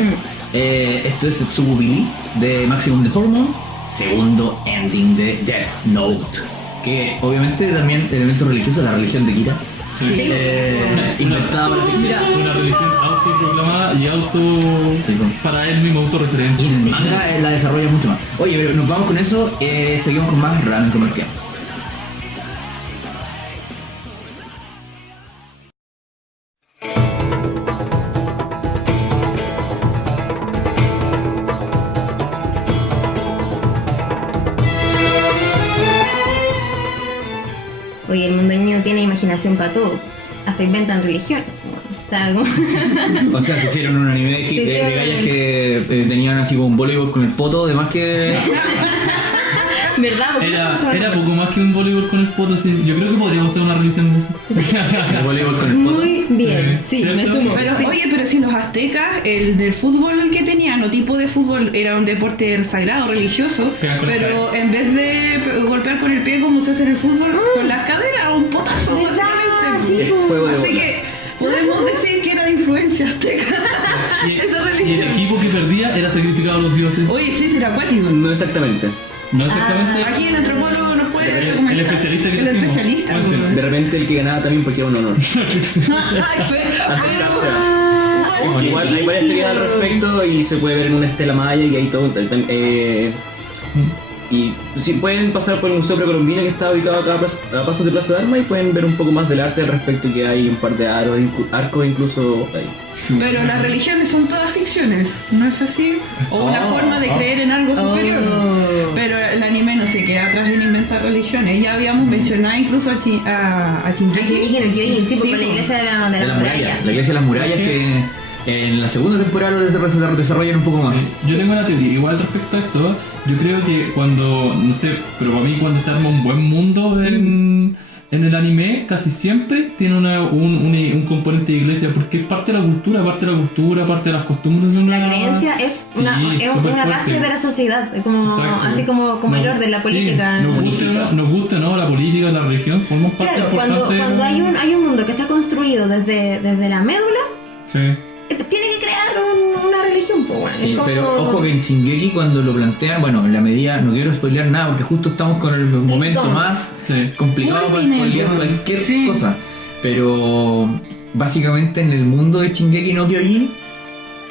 Esto es Tsubu Billy de Maximum de Hormone, segundo ending de Death Note, que obviamente también elemento religioso, la religión de Kira. Sí. Inventada para ficción. Una religión autoproclamada y para él mismo autorreferente. Y en el manga la desarrolla mucho más. Oye, pero nos vamos con eso, seguimos con más Ramen Comercial. Oye, el mundo niño tiene imaginación para todo. Hasta inventan religiones. O sea, como... O sea, se hicieron un anime de gallas que tenían así como un voleibol con el poto, además que... ¿Verdad? Era poco más que un voleibol con el poto, sí. Yo creo que podríamos hacer una religión de eso. el voleibol con el poto. Muy bien, sí, ¿Cierto? me sumo. Pero, Sí. oye, pero si los aztecas, el del fútbol que tenían, o tipo de fútbol, era un deporte sagrado, religioso, Pegar con las pero caderas. en vez de golpear con el pie como se hace en el fútbol, con las caderas, un potazo, ¿Verdad? básicamente. Sí, El pues. juego de Así bola. que podemos decir que era de influencia azteca. Esa Y el religión. equipo que perdía era sacrificado a los dioses. Oye, sí, será acuático. No exactamente. No exactamente. Aquí el antropólogo nos puede El comentar. especialista que El trajimos. especialista. Cuéntenos. pues. De repente el que ganaba también porque era un honor. Ay, Bueno, igual hay varias teorías al respecto y se puede ver en una estela maya y hay todo. Y sí, pueden pasar por el Museo Precolombino que está ubicado acá a pasos de Plaza de Armas y pueden ver un poco más del arte al respecto, que hay un par de arcos incluso ahí. Pero las religiones son todas ficciones, ¿no es así? O una forma de creer en algo superior. Pero el anime no se queda atrás en inventar religiones. Ya habíamos mencionado incluso a Aquí Shingeki. dijeron que sí, porque la pues. iglesia de la De la muralla. muralla. La iglesia de las murallas que en la segunda temporada lo desarrollan un poco más. Yo tengo una teoría igual respecto a esto. Yo creo que cuando, no sé, pero para mí cuando se arma un buen mundo en el anime, casi siempre tiene un componente de iglesia, porque es parte de la cultura, parte de las costumbres de una... La creencia es Sí, una súper base fuerte. de la sociedad, como, Exacto. así como el orden, la política. Sí, nos gusta o no, la política, la religión, formamos parte Claro, importante. cuando hay un mundo que está construido desde la médula, Sí. tiene que crear una religión, pues bueno. Sí, es como- pero ojo que en Shingeki cuando lo plantean, bueno, en la medida, no quiero spoilear nada porque justo estamos con el momento Listo. más Sí. complicado para Culminen, spoilear pues. cualquier Sí. cosa. Pero básicamente en el mundo de Shingeki no Kyojin,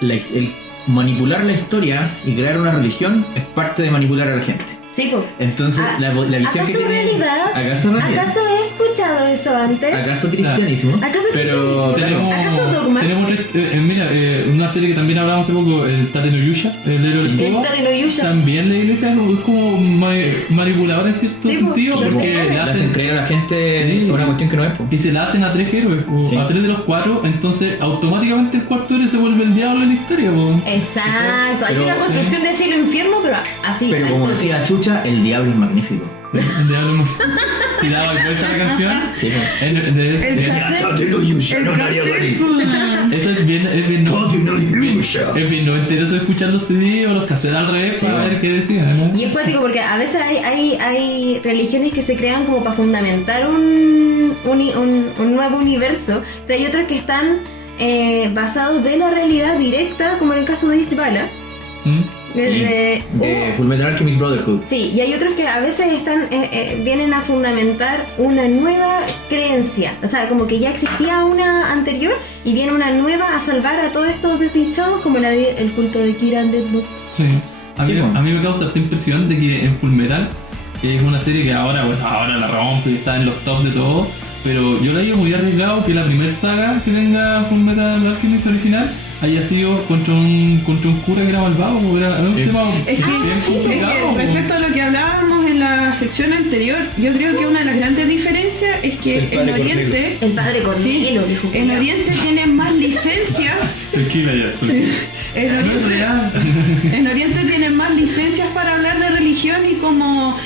el manipular la historia y crear una religión es parte de manipular a la gente. Sí, pues. Entonces la visión que ¿Acaso tiene... realidad? ¿Acaso realidad? ¿Acaso he escuchado eso antes? ¿Acaso cristianismo? ¿Acaso Pero cristianismo? ¿Acaso dogmas? Tenemos una serie que también hablamos hace poco, el Tate no Yusha, el héroe del El fuego. Tate no Yusha. También la iglesia es como manipuladora en cierto Sí, sentido, pues, porque sí, le Le hacen hacen... creer a la gente Sí. una cuestión que no es. Po. Y se la hacen a 3 héroes, o Sí. a 3 de los 4, entonces automáticamente el cuarto héroe se vuelve el diablo en la historia. Po. Exacto, hay Pero- una construcción de cielo-infierno, pero así. Pero al como toque. decía Chucha, el diablo es magnífico. El diablo es muy... Y daba vuelta la canción. Sí, po. El cassette. El cassette. Eso es bien es bien noventero eso de escuchar los CD o los cassettes al revés Sí, para bueno. ver qué decían, ¿no? Y es cuático porque a veces hay religiones que se crean como para fundamentar un nuevo universo, pero hay otras que están basados de la realidad directa, como en el caso de Ishbala. ¿Mm? De Fullmetal Alchemist Brotherhood. Sí, y hay otros que a veces vienen a fundamentar una nueva creencia. O sea, como que ya existía una anterior y viene una nueva a salvar a todos estos desdichados, como el culto de Kira and Death Note. Sí. A mí, Sí, po. a mí me causa esta impresión de que en Fullmetal, que es una serie que ahora la rompe y está en los top de todo, pero yo la digo muy arriesgado que la primera saga que tenga Fullmetal Alchemist original haya sido contra un cura que era malvado, o era un tema Es que respecto a lo que hablábamos en la sección anterior, yo creo que una de las grandes diferencias es que en Oriente, El padre Cornelio, dijo. en Oriente tienen más licencias. Tranquila ya. Sí. En Oriente tienen más licencias para hablar de religión y como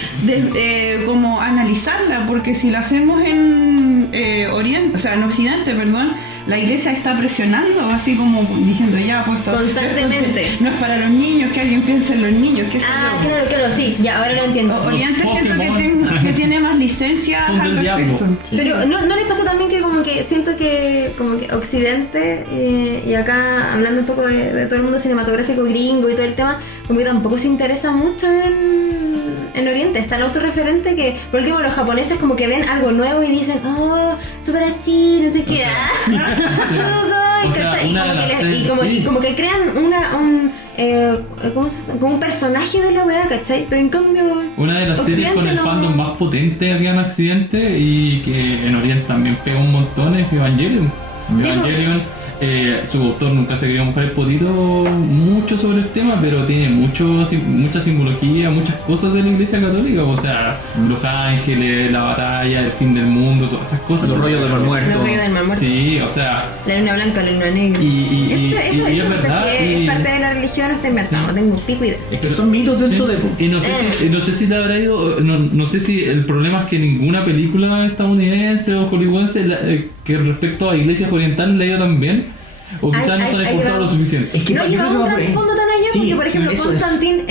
analizarla, porque si lo hacemos en Oriente, o sea, en Occidente, perdón, la iglesia está presionando, así como diciendo ya, pues esto Constantemente. no es para los niños, que alguien piense en los niños. Claro, sí, ya ahora lo entiendo. Oriente siento que tiene más licencias Son al del respecto. diablo. Pero ¿no les pasa también que como que siento que como que Occidente y acá hablando un poco de todo el mundo cinematográfico gringo y todo el tema, como que tampoco se interesa mucho en Oriente? Es tan autorreferente que por último los japoneses como que ven algo nuevo y dicen, oh, super achi, no sé qué, O sea, y como que crean ¿cómo se llama? Como un personaje de la weá, ¿cachai? Pero en cambio una de las series con el fandom más potente acá en Occidente y que en Oriente también pega un montón es Evangelion. Evangelion, su autor nunca se quería mojar el potito mucho sobre el tema, pero tiene mucha simbología, muchas cosas de la iglesia católica, o sea, los ángeles, la batalla, el fin del mundo, todas esas cosas. Los rollos del mar muerto. Los rollos del mar muerto. Sí, o sea, la luna blanca, la luna negra. Eso es no verdad, sé si es parte de la religión o está inventado, no tengo pico idea. Es que son mitos dentro de... Y no sé si te habrá ido, no sé si el problema es que ninguna película estadounidense o hollywoodense que respecto a iglesias orientales le ha ido tan bien, o quizás no se han esforzado lo suficiente. Es que no lleva un trasfondo tan allá, porque por ejemplo Constantine,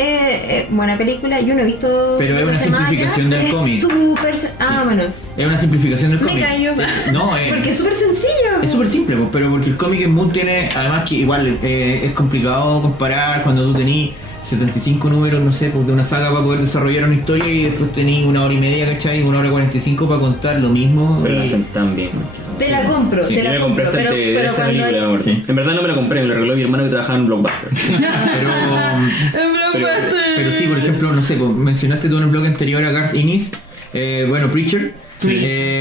buena película, yo no he visto. Pero es una simplificación del cómic. Bueno. Es una simplificación del cómic. Me cayó. No, porque es súper sencillo. Es súper simple, pero porque el cómic en Moon tiene, además que igual es complicado comparar cuando tú tenés 75 números, no sé, de una saga para poder desarrollar una historia y después tenés 1 hora y media, ¿cachai? 1 hora y 45 para contar lo mismo. Pero lo hacen tan bien. Te la compro, Sí, te la compro, pero cuando hay... En verdad no me la compré, me la regaló mi hermano que trabajaba en Blockbuster. pero sí, por ejemplo, no sé, pues, mencionaste tú en el blog anterior a Garth Ennis, Preacher,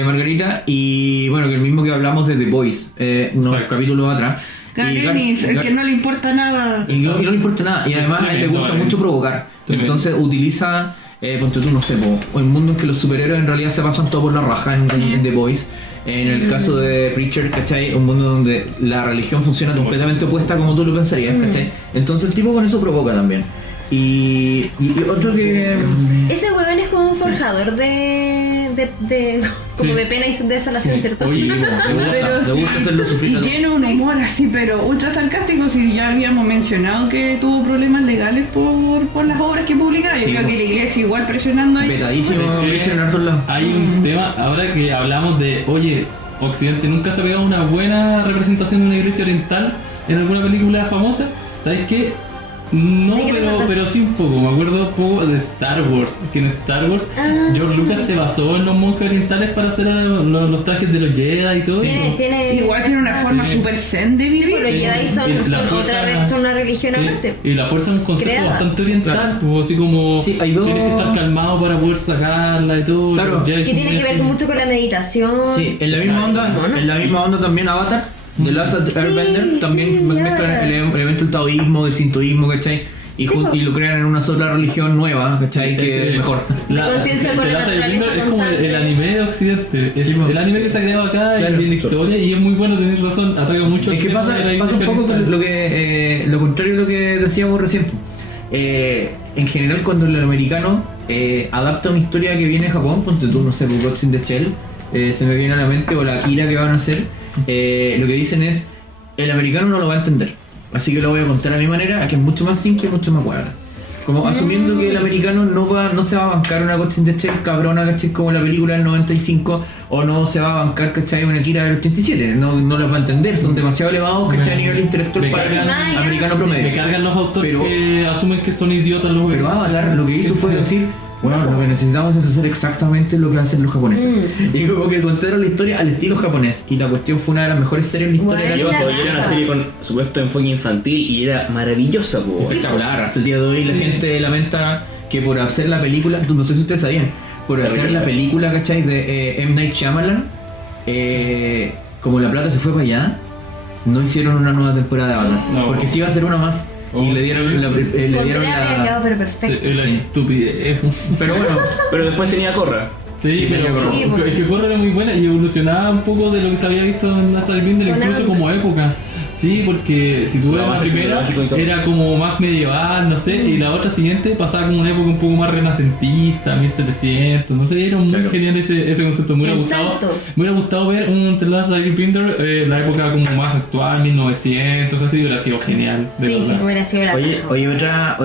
Margarita, y bueno, que el mismo que hablamos de The Boys, unos capítulos atrás. Garenis, el que no le importa nada. Y no le importa nada, y además a él le gusta mucho provocar. Entonces utiliza, ponte tú, no sé, el mundo en que los superhéroes en realidad se pasan todo por la raja en The Boys. En el caso de Preacher, ¿cachai? Un mundo donde la religión funciona completamente opuesta como tú lo pensarías, ¿cachai? Entonces el tipo con eso provoca también. Y otro que... Ese huevón es como un forjador como de pena y desolación, ¿cierto? Oye, Pero sí, y tiene un humor así, pero ultra sarcástico. Si ya habíamos mencionado que tuvo problemas legales por las obras que publicaba, yo creo que la iglesia igual presionando ahí. Petadísimo, Preacher en hartos lados. Hay un tema, ahora que hablamos de, oye, Occidente nunca se ha pegado una buena representación de una iglesia oriental en alguna película famosa. ¿Sabes qué? No, pero sí un poco. Me acuerdo un poco de Star Wars. Que en Star Wars George Lucas se basó en los monjes orientales para hacer los trajes de los Jedi y todo eso. Igual tiene una forma super zen de vivir. Los Jedi son una religión aparte. Y la fuerza es un concepto bastante oriental, pues, así como tienes que estar calmado para poder sacarla y todo. Claro. Que tiene que ver mucho con la meditación. Sí, en la misma onda también Avatar. The Last Airbender también mezclan el elemento del taoísmo, del sintoísmo, ¿cachai? Y lo crean en una sola religión nueva, ¿cachai? Que es mejor. La conciencia por la naturaleza es como el anime de Occidente. El anime que se ha creado acá y la historia, y es muy bueno, tenés razón, ataca mucho. Es que pasa un poco con lo contrario de lo que decíamos recién. En general, cuando el americano adapta una historia que viene de Japón, ponte tú, no sé, Ghost in the Shell, se me viene a la mente, o la Akira que van a hacer, lo que dicen es, el americano no lo va a entender, así que lo voy a contar a mi manera, que es mucho más simple y mucho más hueá. Como asumiendo que el americano no se va a bancar una Ghost in the Shell cabrona, ¿cachai? Como la película del 95, o no se va a bancar, ¿cachai? Una Akira del 87, no las va a entender, son demasiado elevados, ¿cachai? A nivel intelectual para el americano promedio. Me cargan los autores que asumen que son idiotas los pero Avatar lo que hizo fue decir, bueno, lo que necesitamos es hacer exactamente lo que hacen los japoneses. Y como que contaron la historia al estilo japonés. Y la cuestión fue una de las mejores series de la historia. Yo era una serie con supuesto enfoque infantil y era maravillosa, po. Espectacular. Hasta el día de hoy la gente lamenta que por hacer la película, no sé si ustedes sabían, por hacer la película, ¿cachai? De M. Night Shyamalan, como la plata se fue para allá, no hicieron una nueva temporada de Avatar. No. Porque sí iba a ser una más. Y le dieron la... pero perfecto. Sí, la estupidez. Pero bueno, Pero después tenía Korra. Sí, pero Sí, porque- es que Korra era muy buena y evolucionaba un poco de lo que se había visto en la Starfinder, Con incluso Avatar. como época. Sí, porque si tú ves la Avance primera, tecnológico y todo. era como más medieval, no sé, y la otra siguiente pasaba como una época un poco más renacentista, 1700, no sé, era muy Claro. genial ese concepto. Me hubiera El salto. gustado ver un The Last Starfinder, la época como más actual, 1900, así, hubiera sido genial. De Sí, verdad. hubiera sido la oye, otra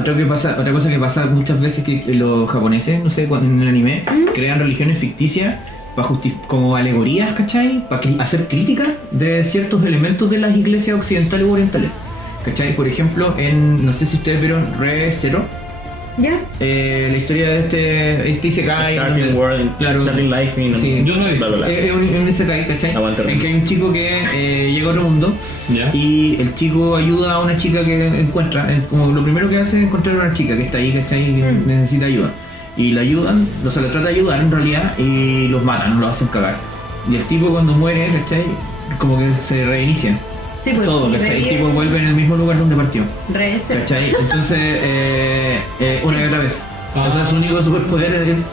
cosa que pasa muchas veces que los japoneses, no sé, en el anime, crean religiones ficticias para como alegorías, ¿cachai? Para hacer críticas de ciertos elementos de las iglesias occidentales u orientales. ¿Cachai? Por ejemplo, no sé si ustedes vieron Re Zero, ¿Ya? la historia de este Isekai. Starting donde- World, claro. Starting Life, y Sí. Yo no he visto. bla, bla, bla. Es un Isekai, ¿cachai? Aguanta, En que hay un chico que llega a otro mundo ¿Ya? y el chico ayuda a una chica que encuentra. Como lo primero que hace es encontrar a una chica que está ahí, ¿cachai? Y que necesita ayuda. Y la ayudan, o sea, la trata de ayudar en realidad y los matan, los hacen cagar. Y el tipo cuando muere, ¿cachai? Como que se reinicia Sí, pues. todo, y ¿cachai? El revive- tipo vuelve en el mismo lugar donde partió, revive- ¿cachai? Entonces, una y otra vez. O sea, su único superpoder es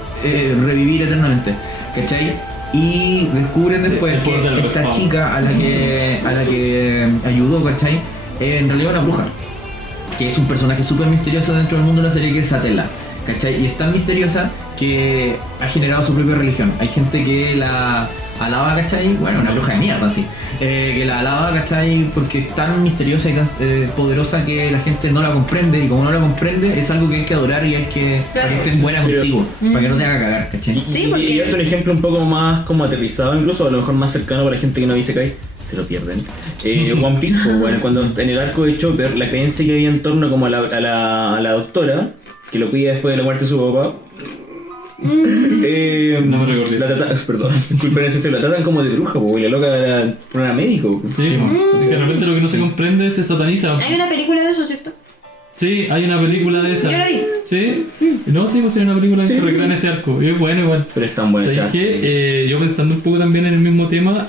revivir eternamente, ¿cachai? Y descubren después El poder que del esta respawn. chica a la que ayudó, ¿cachai? En realidad una bruja, que es un personaje súper misterioso dentro del mundo de la serie, que es Satella, ¿cachai? Y es tan misteriosa que ha generado su propia religión. Hay gente que la alaba, ¿cachai? Bueno, una bruja de mierda, así. Que la alaba, ¿cachai? Porque es tan misteriosa y tan poderosa que la gente no la comprende. Y como no la comprende, es algo que hay que adorar y hay que... para que estén buena Pero- contigo. Para que no te haga cagar, ¿cachai? Sí, porque- Y otro ejemplo un poco más como aterrizado, incluso a lo mejor más cercano para la gente que no dice que se lo pierden. One Piece, pues, bueno, cuando en el arco de Chopper, la creencia que había en torno como a la doctora, que lo cuida después de la muerte de su papá. No me recordé. Perdón, disculpen, se la tratan como de bruja, pues, y la loca era médico. Pues. Sí, es que realmente lo que no se comprende se sataniza. Hay una película de eso, ¿cierto? Sí, hay una película de esa. Yo la vi. ¿Sí? No, sí, pues hay una película que recrean ese arco. Y es bueno igual. Pero es tan buena esa. ¿Sabes qué? Yo pensando un poco también en el mismo tema,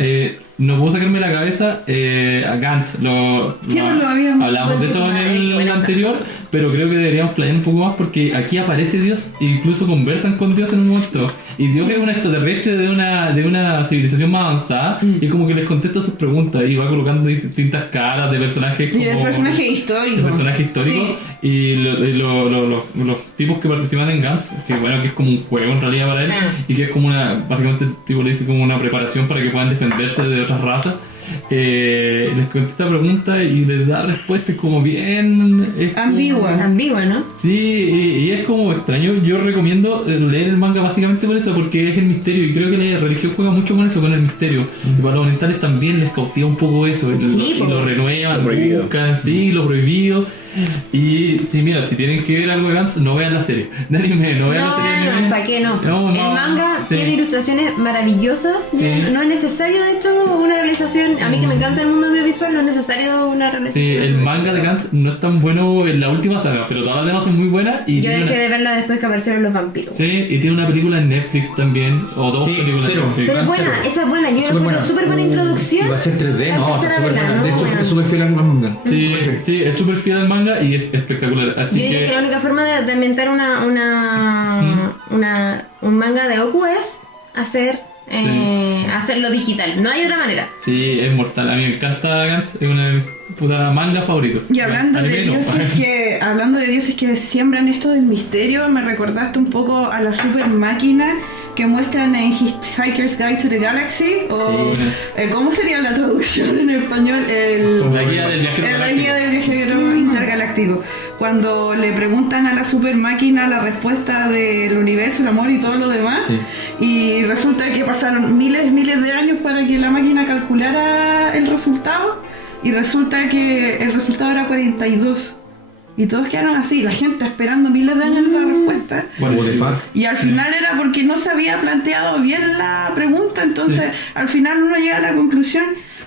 no puedo sacarme de la cabeza a Gantz. Sí, lo habíamos- Hablamos de eso en el Buena anterior, frase. pero creo que deberíamos playar un poco más porque aquí aparece Dios e incluso conversan con Dios en un momento. Y Dios es un extraterrestre de una civilización más avanzada y como que les contesta sus preguntas y va colocando distintas caras de personajes. Y el como- personaje histórico. el personaje histórico y los tipos que participan en Gantz, que bueno, que es como un juego en realidad para él y que es como básicamente el tipo le dice como una preparación para que puedan defenderse de otras razas. Les contesta preguntas y les da respuestas como bien Ambigua. Ambigua, ¿no? Sí, y es como extraño. Yo recomiendo leer el manga básicamente por eso, porque es el misterio y creo que la religión juega mucho con eso, con el misterio. Y para los orientales también les cautiva un poco eso, Sí, y po. lo renuevan, Lo prohibido. buscan, sí, lo prohibido. Y sí, mira, si tienen que ver algo de Gantz, no vean la serie de anime, no vean la serie de anime. No, ¿para qué no? No, El no, manga sí. tiene ilustraciones maravillosas. Sí. No es necesario, de hecho, una realización. A mí que me encanta el mundo audiovisual, no es necesario una realización. Sí, el manga de Gantz no es tan bueno en la última saga, pero todas las demás son muy buenas. Y Yo tiene dejé una- de verla después que aparecieron los vampiros. Sí, y tiene una película en Netflix también, o dos Sí, películas Zero. en Netflix. Pero es buena, Cero. esa es buena. Yo la Súper encuentro súper buena introducción. Y va a ser 3D, no, Empezar está a súper verla, buena. ¿no? De hecho, Bueno. es súper fiel al manga. Sí, sí, es súper fiel al manga y es espectacular. Así Yo diría que la que única forma de ambientar un manga de Oku es hacerlo digital. No hay otra manera. sí, es mortal. A mí me encanta Gantz, es uno de mis mangas favoritos. Y hablando de Anime no. dioses que siembran esto del misterio, me recordaste un poco a la super máquina que muestran en Hitchhiker's Guide to the Galaxy, o Sí. ¿cómo sería la traducción en español? La guía del viajero La galáctico. guía del viajero intergaláctico. Cuando le preguntan a la super máquina la respuesta del universo, el amor y todo lo demás, Sí. y resulta que pasaron miles de años para que la máquina calculara el resultado, y resulta que el resultado era 42. Y todos quedaron así, la gente esperando miles de años la respuesta. Bueno, What the fuck? Y al final era porque no se había planteado bien la pregunta, entonces al final uno llega a la conclusión,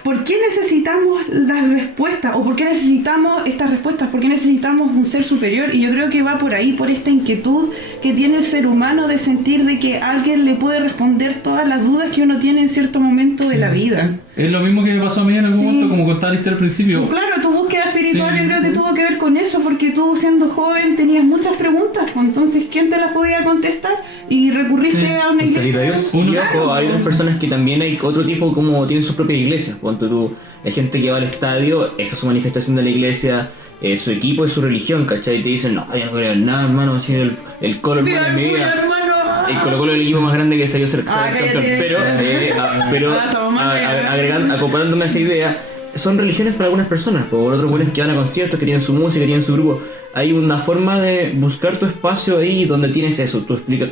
¿por qué necesitamos las respuestas? ¿O por qué necesitamos estas respuestas? ¿Por qué necesitamos un ser superior? Y yo creo que va por ahí, por esta inquietud que tiene el ser humano de sentir de que alguien le puede responder todas las dudas que uno tiene en cierto momento de la vida. Es lo mismo que me pasó a mí en algún momento, como contaba la historia al principio. Claro, tu búsqueda espiritual yo creo que tuvo que ver con eso, porque tú siendo joven tenías muchas preguntas, entonces ¿quién te las podía contestar? Y recurriste a una iglesia. Hay otras personas que también hay otro tipo, como tienen sus propias iglesias. Cuando tú, hay gente que va al estadio, esa es su manifestación de la iglesia, su equipo es su religión, ¿cachai? Y te dicen, no, yo no creo en nada, hermano, ha sido el Colo, hermano, en mi vida. El Colo-Colo es el equipo más grande que salió ser campeón. Pero comparándome a esa idea, son religiones para algunas personas. Por otros buenos que van a conciertos, que tienen su música, que tienen su grupo. Hay una forma de buscar tu espacio ahí donde tienes eso. Tú explicas.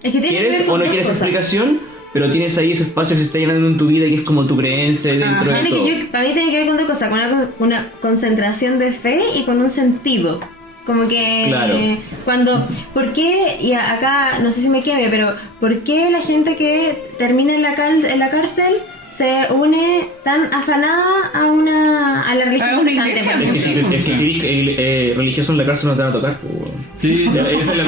¿Quieres o no quieres explicación? Pero tienes ahí ese espacio que se está llenando en tu vida, que es como tu creencia dentro de todo. Para mí tiene que ver con dos cosas, con una concentración de fe y con un sentido. Como que ¿por qué? Y acá no sé si me queme, pero ¿por qué la gente que termina en la cárcel se une tan afanada a la religión protestante? Es que si eres religioso en la cárcel no te van a tocar. Sí. Esa es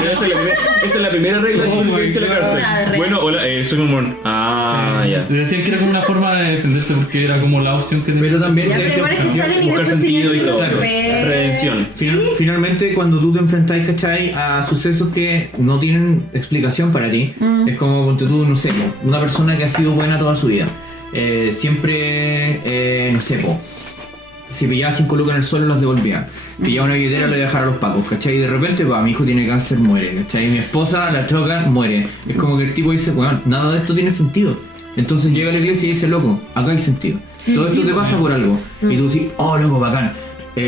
la primera regla que dice la cárcel. Bueno, hola, soy mormón. Ya. Decían que era como una forma de defenderse porque era como la opción que tenía. Pero también pero igual es que salen y buscar después sentido y todo. Redención. Finalmente, cuando tú te enfrentas, ¿cachai?, a sucesos que no tienen explicación para ti, es como cuando tú, no sé, una persona que ha sido buena toda su vida. Siempre, no sé, si pillaba 5 lucas en el suelo los devolvía, pillaba una billetera le dejaba a los pacos, ¿cachai? Y de repente, mi hijo tiene cáncer, muere, ¿cachai? Mi esposa la choca, muere. Es como que el tipo dice, bueno, nada de esto tiene sentido. Entonces llega a la iglesia y dice, loco, acá hay sentido. Todo esto te pasa por algo. Y tú dices, oh, loco, bacán.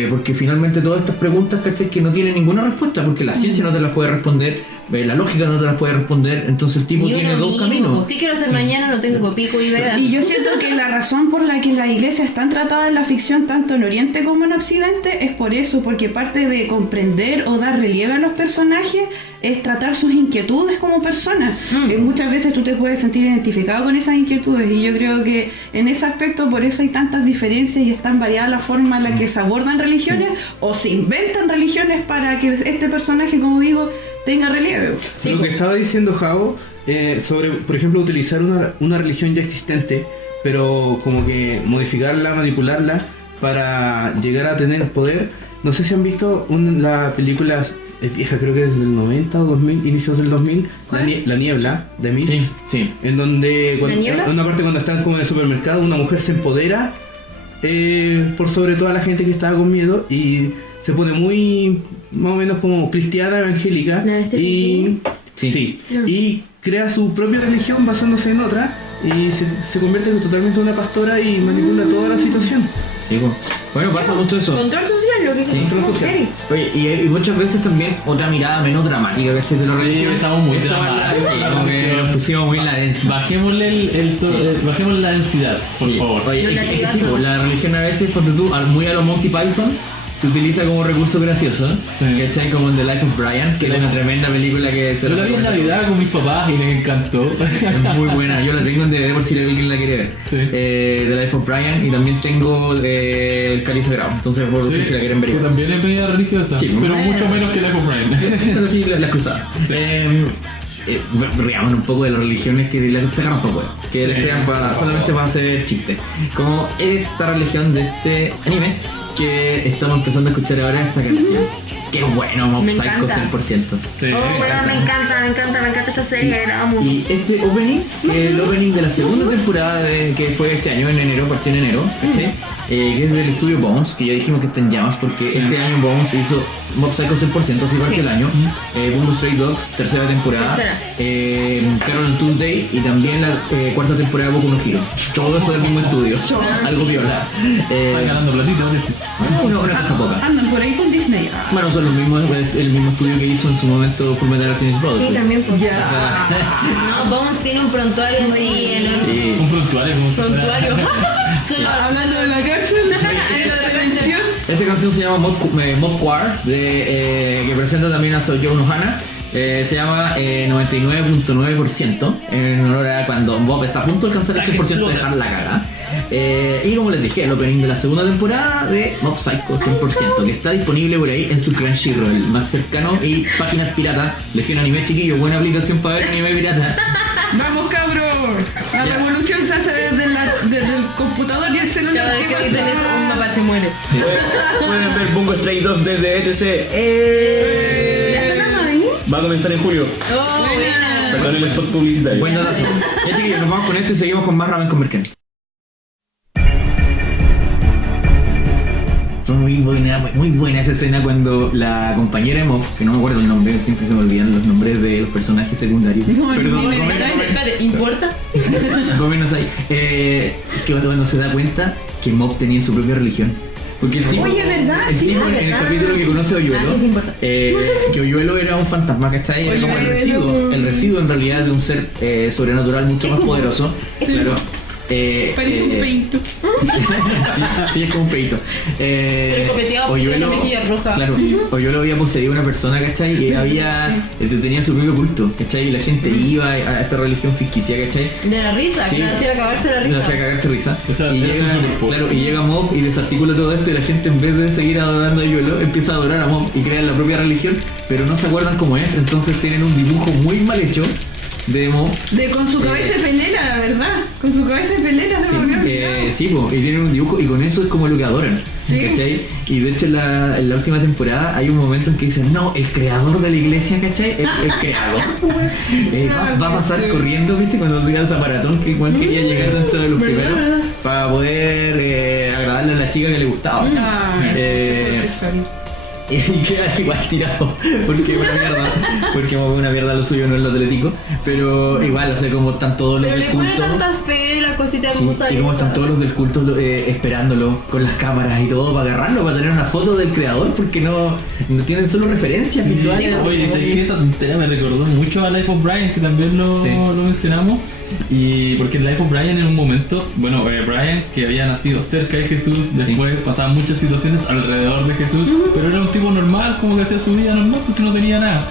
Porque finalmente todas estas preguntas, ¿cachai?, que no tienen ninguna respuesta, porque la ciencia no te las puede responder, la lógica no te las puede responder, entonces el tipo tiene dos caminos. ¿Qué quiero hacer mañana? No tengo pico y vea. Y yo siento que la razón por la que la iglesia es tan tratada en la ficción, tanto en Oriente como en Occidente, es por eso, porque parte de comprender o dar relieve a los personajes es tratar sus inquietudes como personas. Muchas veces tú te puedes sentir identificado con esas inquietudes, y yo creo que en ese aspecto por eso hay tantas diferencias y es tan variada la forma en la que se abordan religiones o se inventan religiones para que este personaje, como digo, tenga relieve. Sí. Lo que estaba diciendo Javo sobre, por ejemplo, utilizar una religión ya existente, pero como que modificarla, manipularla para llegar a tener poder. No sé si han visto la película, es vieja, creo que es del 90 o 2000, inicios del 2000, La Niebla, de Mist. Sí. En donde, en una parte cuando están como en el supermercado, una mujer se empodera por sobre toda la gente que estaba con miedo y se pone muy, más o menos como cristiana, evangélica, y crea su propia religión basándose en otra y se convierte totalmente en una pastora y manipula toda la situación. Sí, bueno, pasa mucho eso. Control social, lo que control social. Oye, y muchas veces también otra mirada menos dramática, que de la religión. Estamos muy dramáticos. Como que nos pusimos muy en la densidad. Bajémosle bajémosle la densidad, por favor. Oye, la religión a veces, ponte tú, muy a los Monty Python, se utiliza como recurso gracioso, ¿cachai? Como en The Life of Brian, que es una tremenda película que se... Yo la vi en Navidad con mis papás y les encantó. Es muy buena, yo la tengo en DVD por si alguien la quiere ver. The Life of Brian, y también tengo el Cáliz Sagrado, entonces por si la quieren ver. Que también es media religiosa, pero mucho menos que Life of Brian. Pero sí, las cruzadas. Riamos un poco de las religiones que les sacan un poco, que les crean solamente para hacer chistes. Como esta religión de este anime que estamos empezando a escuchar ahora, esta canción. Qué bueno, Mob Psycho 100%. Sí, me encanta esta serie, la amo. Y este opening, el opening de la segunda temporada que fue este año, en enero, partió en enero, que es del estudio Bones, que ya dijimos que está en llamas porque este año Bones hizo Mob Psycho 100%, así parte el año. Bungo Stray Dogs, tercera temporada. Carol and Tuesday, y también la cuarta temporada de Boku no Hero. Todo eso del mismo estudio. Algo viola. Están ganando platitos, una cosa poca. Andan por ahí con Disney. Bueno, son los mismos, el mismo estudio que hizo en su momento Fullmetal Alchemist Brotherhood. Sí, también pues. No, Bones tiene un prontuario así enorme. Un prontuario, Hablando de la cárcel, de la redención. Esta canción se llama Mob War, que presenta también a Soyoun Nohana. Se llama 99.9%, en honor a cuando Bob está a punto de alcanzar el 100% de dejar la caga. Y como les dije, el opening de la segunda temporada de Mob Psycho 100%, que está disponible por ahí en su Crunchyroll, el más cercano, y páginas piratas. Legión Anime, chiquillo, buena aplicación para ver anime pirata. ¡Vamos, cabros! La revolución se hace desde el computador y el celular. Cada vez que dicen eso, un mapache muere. Sí. Pueden ver Bungo Stray 2 desde ETC. ¿Ya están dando ahí? Va a comenzar en julio. Oh, buena. Perdón el spot publicitario. Buen datazo. Ya, chiquillos, nos vamos con esto y seguimos con más Ramen con Merken. Fue muy buena esa escena cuando la compañera de Mob, que no me acuerdo el nombre, siempre se me olvidan los nombres de los personajes secundarios. Perdón, Espérate, ¿importa? menos ahí. Que cuando se da cuenta que Mob tenía su propia religión. Porque el tipo, Oye, ¿verdad? el Sí, tipo en el ¿verdad? capítulo que conoce a Oyuelo, Ah, sí, sí importa. que Oyuelo era un fantasma, ¿cachai? Era como el residuo en realidad de un ser sobrenatural mucho más poderoso. Claro. Parece un peito. Sí, es como un peito. Pero copeteado por la mejilla roja. Claro, Oyuelo había poseído a una persona, ¿cachai? Que tenía su propio culto, ¿cachai? Y la gente iba a esta religión ficticia, ¿cachai? De la risa, Sí. que le hacía cagarse la Le risa. hacía cagarse risa. O sea, Y era llega, un superpoder. claro, y llega Mob y desarticula todo esto y la gente en vez de seguir adorando a Oyuelo empieza a adorar a Mob y crean la propia religión, pero no se acuerdan cómo es, entonces tienen un dibujo muy mal hecho de Mob. Con su cabeza de pelera, la verdad. Con su cabeza de pelera se Sí, me había olvidado. sí, y tienen un dibujo y con eso es como lo que adoran, Sí. ¿cachai? Y de hecho en la última temporada hay un momento en que dicen, no, el creador de la iglesia, ¿cachai? El creador va a pasar corriendo, ¿viste? Cuando llega esa maratón que igual quería llegar dentro de los primeros para poder agradarle a la chica que le gustaba. Ah, Eh, Y queda igual tirado, porque una mierda lo suyo no es lo atlético, pero igual, o sea, como están todos los Pero del le pone culto. tanta fe la cosita Sí, hermosa. y como están todos los del culto esperándolo con las cámaras y todo para agarrarlo, para tener una foto del creador, porque no tienen solo referencias visuales. Oye, ¿sabes qué? Esa tontería me recordó mucho a Life of Brian, que también lo mencionamos. Y porque en Life of Brian en un momento, bueno, Brian, que había nacido cerca de Jesús, después pasaban muchas situaciones alrededor de Jesús, pero era un tipo normal, como que hacía su vida normal, pues si no tenía nada.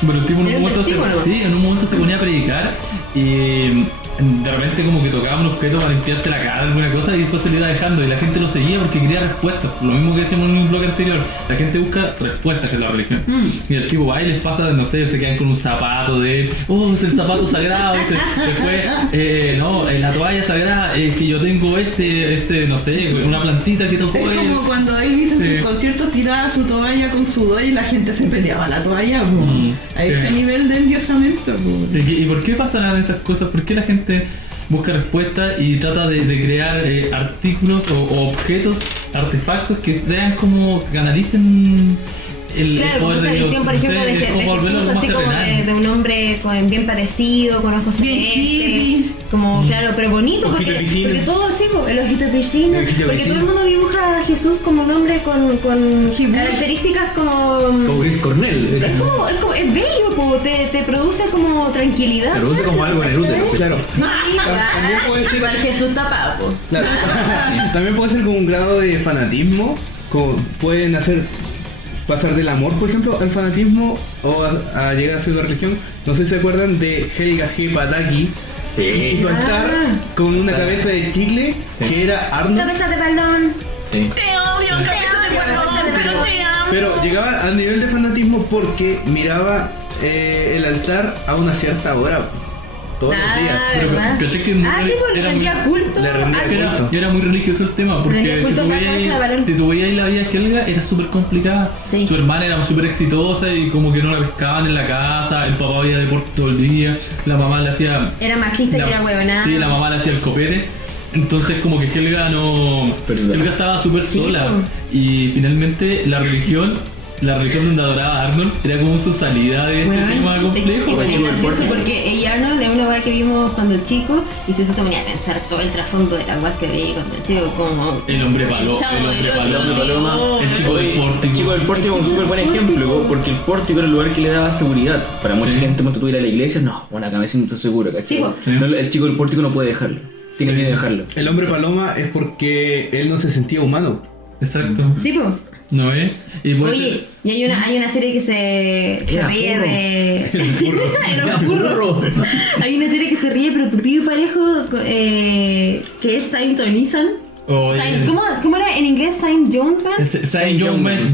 Pero el tipo en un momento se ponía a predicar y de repente como que tocaba un objeto para limpiarse la cara, alguna cosa, y después se le iba dejando y la gente lo seguía porque quería respuestas. Lo mismo que decíamos en un blog anterior, la gente busca respuestas en la religión. Y el tipo va y les pasa, no sé, se quedan con un zapato de, es el zapato sagrado, después, no, la toalla sagrada, es que yo tengo no sé, una plantita que tocó Es él. como cuando él hizo Sí. sus conciertos, tiraba su toalla con sudor y la gente se peleaba la toalla. Po. A ese sí. nivel de endiosamiento. Po. ¿Y por qué pasan esas cosas? ¿Por qué la gente busca respuestas y trata de crear artículos o objetos, artefactos que sean como que canalicen el Claro, poder como de esa Dios? visión, por ejemplo, No sé, de es como volverlo Jesús, algo más así como terrenal. de un hombre bien parecido, con ojos Bien celestes, hippie. como claro, pero bonito, Ojito porque, de piscina. porque todo así, el ojito de piscina, El ojito de porque piscina. todo el mundo dibuja a Jesús como un hombre con características como... Como Chris Cornell. Es bello, po, te produce como tranquilidad. Pero usa como algo en el útero. Claro. Sí, También puede ser- igual Jesús tapado, po. Claro. También puede ser como un grado de fanatismo. Como pueden pasar del amor, por ejemplo, al fanatismo o a llegar a ser una religión. No sé si se acuerdan de Helga G. Pataki. Sí. Y su altar con una cabeza de chicle Sí. que era Arnold. Cabeza de balón. Sí. Te odio, cabeza de balón, pero te amo. Pero llegaba al nivel de fanatismo porque miraba el altar a una cierta hora. Todos los días. Pero, ¿verdad? ¿cachai que Sí, porque era rendía muy- culto. le rendía a- Que culto. era muy religioso el tema, porque Rendía culto a la cabeza de balón. si tú veías la vida de Helga era súper complicada. Sí. Su hermana era súper exitosa y como que no la pescaban en la casa, el papá había deporte todo el día, la mamá le hacía... Era machista y era huevonada. Sí, la mamá le hacía el copete. Entonces como que Helga no... Perdón. Helga estaba súper Sí, sola. po. Y finalmente la religión donde adoraba a Arnold era como su salida de este tema complejo. Y ¿cachai? es gracioso porque ella Arnold es una weá que vimos cuando chico y siempre te ponía a pensar todo el trasfondo de la weá que veía cuando chico, como El hombre paloma, chavo el hombre del otro paloma, Dios. el chico del pórtico. El chico del pórtico es un súper buen ejemplo, porque el pórtico era el lugar que le daba seguridad. Para mucha Sí. gente, cuando tú ir a la iglesia, no, bueno, acá me siento seguro, ¿cachai? Sí, po. Sí. No, el chico del pórtico no puede dejarlo. Tiene miedo de dejarlo. El hombre paloma es porque él no se sentía humano. Exacto. Sí, po. Noé. Y puede Oye, y hay una serie que se ríe de... Era un furro. Hay una serie que se ríe, pero tupido y parejo, que es Saint Onisan. ¿Cómo era en inglés? Saint John Man. Saint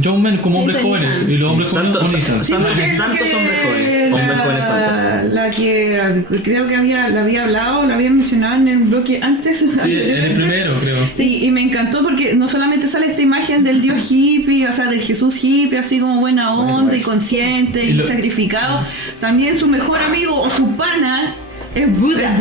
John Man como hombres jóvenes. Y los hombres jóvenes Onisan. Santos hombres jóvenes. Hombres jóvenes santos. La que creo que la había hablado, la había mencionado en el bloque antes. Sí, en el primero, creo. Sí, y me encantó porque no solamente sale esta imagen del Dios hippie, o sea, del Jesús hippie, así como buena onda y consciente y sacrificado, también su mejor amigo o su pana es Buda.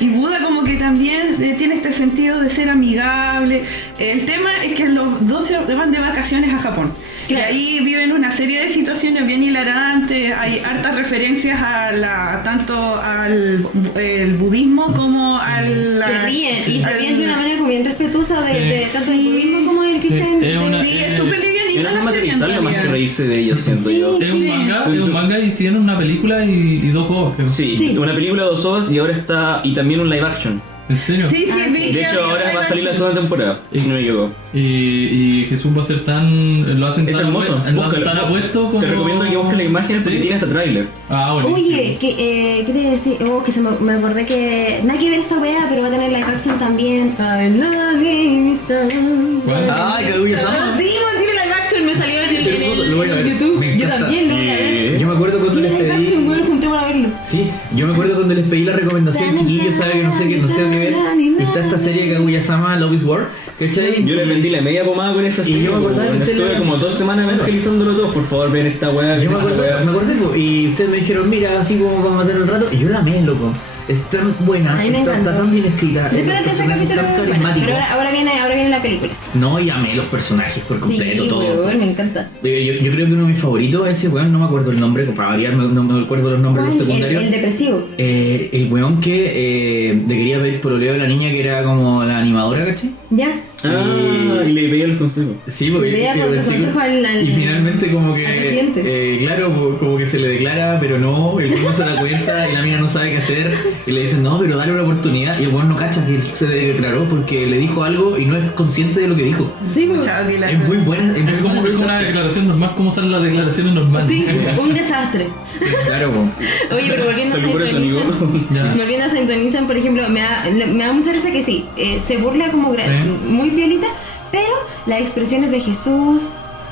Y Buda como que también tiene este sentido de ser amigable. El tema es que los dos se van de vacaciones a Japón. Y ahí viven una serie de situaciones bien hilarantes, hay hartas referencias tanto al el budismo como al... Se ríen, y se ríen de una manera como bien respetuosa de tanto el budismo como el cristianismo. Sí, es súper livianita la serie. Es más que reírse de ellos, siento yo. Es un manga y hicieron una película y 2 juegos, creo. Sí, una película, 2 ovas y ahora y también un live action. ¿En serio? Sí, vi. De hecho, ahora va a salir la segunda temporada, si no me equivoco. Y Jesús va a ser lo hacen Es tan hermoso. tan apuesto como... Te recomiendo que busques la imagen porque tiene hasta tráiler. Buenísimo. Oye, ¿qué te iba a decir? Me acordé que nada que ver esta wea, pero va a tener live action también. I love you, Mr. ¿Cuál? Ay, Kaguya-sama. Sí, tiene live action, me salió en Hermoso, lo voy a ver. YouTube. Me Yo encanta. también lo voy a ver. Yo me acuerdo cuando les Tiene live pedí. action, lo junté para verlo. Sí, yo me acuerdo cuando les pedí la recomendación, chiquillos, sabe que no sé qué ver. Está esta serie de Kaguya-sama, Love is War, ¿cachai? Yo les vendí la media pomada con esa serie. yo me acordaba que ustedes estuve como 2 semanas evangelizándolo todo. Por favor, ven esta weá. Yo me acordé, y ustedes me dijeron, mira, así como para matar el rato, y yo la amé, loco. Es tan buena, A mí me está encantó. tan bien escrita. Después de los que ese personajes capítulo tan es bueno, carismáticos. pero ahora viene la película. No, y amé los personajes por completo, Sí, todo. weón, me encanta. Yo creo que uno de mis favoritos es ese weón, no me acuerdo el nombre, para variar, no me acuerdo los nombres de los secundarios. El depresivo. El weón que le quería pedir pololeo a la niña que era como la animadora, ¿cachai? Ya. Y le pedí los consejos. Sí, porque Le pedía por consejo al y finalmente como que al presidente. claro, como que se le declara, pero no, el weón no se da cuenta y la mina no sabe qué hacer y le dicen, no, pero dale una oportunidad, y el weón no cacha que él se declaró porque le dijo algo y no es consciente de lo que dijo. Sí, pues. Chao, que la- Es muy buena, Es como una declaración normal, como salen las declaraciones normales. Sí, un desastre. Sí, claro, po. Oye, pero volviendo a Salud por eso, amigo. Ya. Volviendo a Sintonizan, por ejemplo, me da mucha risa que sí, se burla como Sí. muy violita, pero las expresiones de Jesús,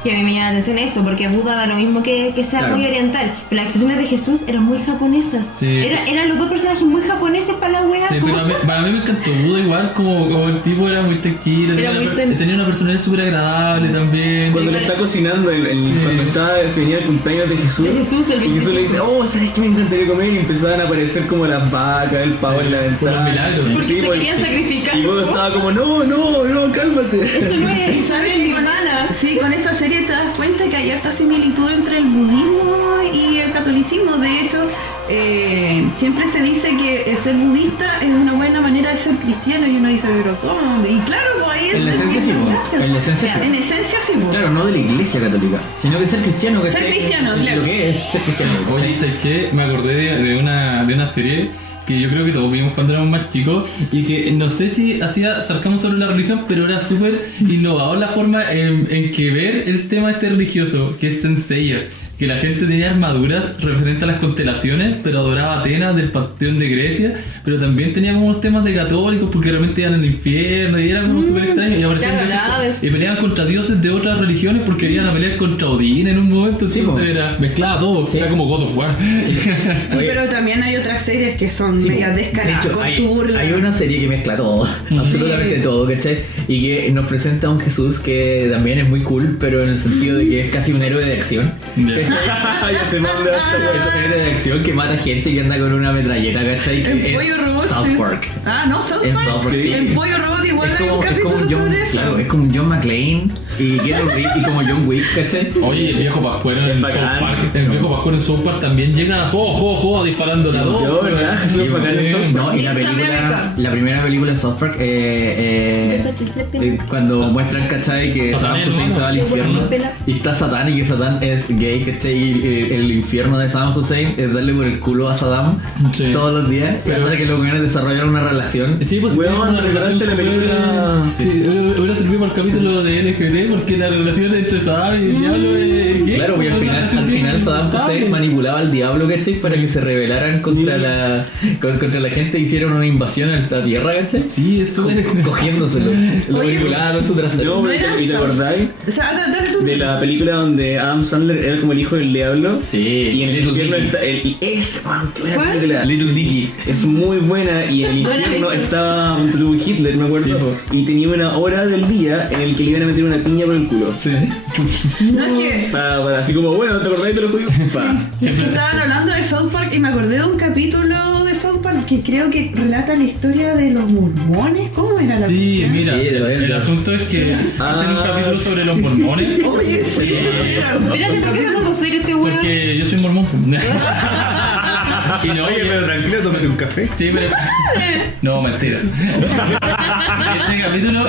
que a mí me llama la atención eso, porque Buda da lo mismo que sea Claro. muy oriental, pero las expresiones de Jesús eran muy japonesas. Sí. Eran los dos personajes muy japoneses para la wea. Sí, como- pero para mí me encantó Buda igual, como el tipo era muy tranquilo, Era muy zen. tenía una personalidad súper agradable también. Cuando le está cocinando, cuando se venía el cumpleaños de Jesús, De Jesús, el y Jesús le 25. dice, ¿sabes qué me encantaría comer? Y empezaban a aparecer como las vacas, el pavo en la ventana. los milagros. Porque se pues, querían sacrificar. Y luego estaba como, no, cálmate. Esto no es, ¿sabes? Mi hermana. Sí, con esa serie te das cuenta que hay harta similitud entre el budismo y el catolicismo. De hecho, siempre se dice que el ser budista es una buena manera de ser cristiano y uno dice, pero ¿cómo? Y claro, pues ahí En la esencia sí, po. En la esencia sí. En esencia sí, pues. Claro, no de la iglesia católica, sino que ser cristiano, que Ser cristiano, claro. Lo que es ser cristiano. Oye, ¿sabes qué? Me acordé de una serie que yo creo que todos vimos cuando éramos más chicos y que no sé si hacía sarcasmo sobre la religión, pero era súper innovador la forma en que ver el tema este religioso, que es Saint Seiya. Que la gente tenía armaduras referentes a las constelaciones, pero adoraba a Atenas del panteón de Grecia, pero también tenía como unos temas de católicos porque realmente iban al infierno y era como súper extraño y aparecían Claro, nada de veces, eso. y peleaban contra dioses de otras religiones porque iban a pelear contra Odín en un momento, Sí, entonces po. era mezclaba todo, Sí. era como God of War. Sí, Oye. pero también hay otras series que son Sí, medias de descaradas hecho, con hay, su burla. hay una serie que mezcla todo, absolutamente todo, ¿cachai? Y que nos presenta a un Jesús que también es muy cool, pero en el sentido de que es casi un héroe de acción. Ya. Ya se manda hasta Es un héroe de acción que mata gente y que anda con una metralleta, ¿cachai? El Que pollo es robot. South sí. Park. Ah, no, South En Park. South Park, sí. El pollo robot igual Es hay un como capítulo John, sobre eso. claro, es como John McClane y Keanu Reeves y como John Wick, ¿cachai? Oye, el viejo Pascuero en Es South bacán. Park, el viejo Pascuero en South Park también llega disparando la dos. yo, ¿verdad? Eso es bacán en South Park. No, y la It's película, America. la primera película de South Park, cuando muestran, ¿cachai? Que Satán Saddam es Hussein se va al malo. infierno y está Satán y que Satán es gay, ¿cachai? El infierno de Saddam Hussein es darle por el culo a Saddam todos los días, pero hasta que los weones desarrollaron una relación. Sí, pues Weón, ¿recordaste la película? Sí, hubiera servido para el capítulo de LGBT porque la relación entre Saddam y el diablo es gay. Claro, porque al final Saddam Hussein manipulaba al diablo, ¿cachai? Para que se rebelaran contra la gente y hicieron una invasión a la tierra, ¿cachai? Sí, eso es. Cogiéndoselo. Lo manipulaba con su trasero. No, pero ¿y te acordáis O sea, dale tú. de la película donde Adam Sandler era como el hijo del diablo? Sí, Y en el Little infierno Dicky. está ese, man, qué buena ¿Cuál? película. Little Dicky. Es muy buena y en el infierno estaba un Hitler, me acuerdo, y tenía una hora del día en el que le iban a meter una piña por el culo. Sí. No, es que Así como, bueno, ¿te acordáis de los judíos? estaban hablando de South Park y me acordé de un capítulo de South Park que creo que relata la historia de los mormones. ¿Cómo era la Sí, cuestión? mira, Sí, el asunto es que hacen un capítulo sobre los mormones. Oye, sí. Espérate, ¿por qué se puso serio este weón? Porque yo soy mormón. Y no, Oye, pero tranquilo, tómate un café. sí, pero. No, mentira. Este capítulo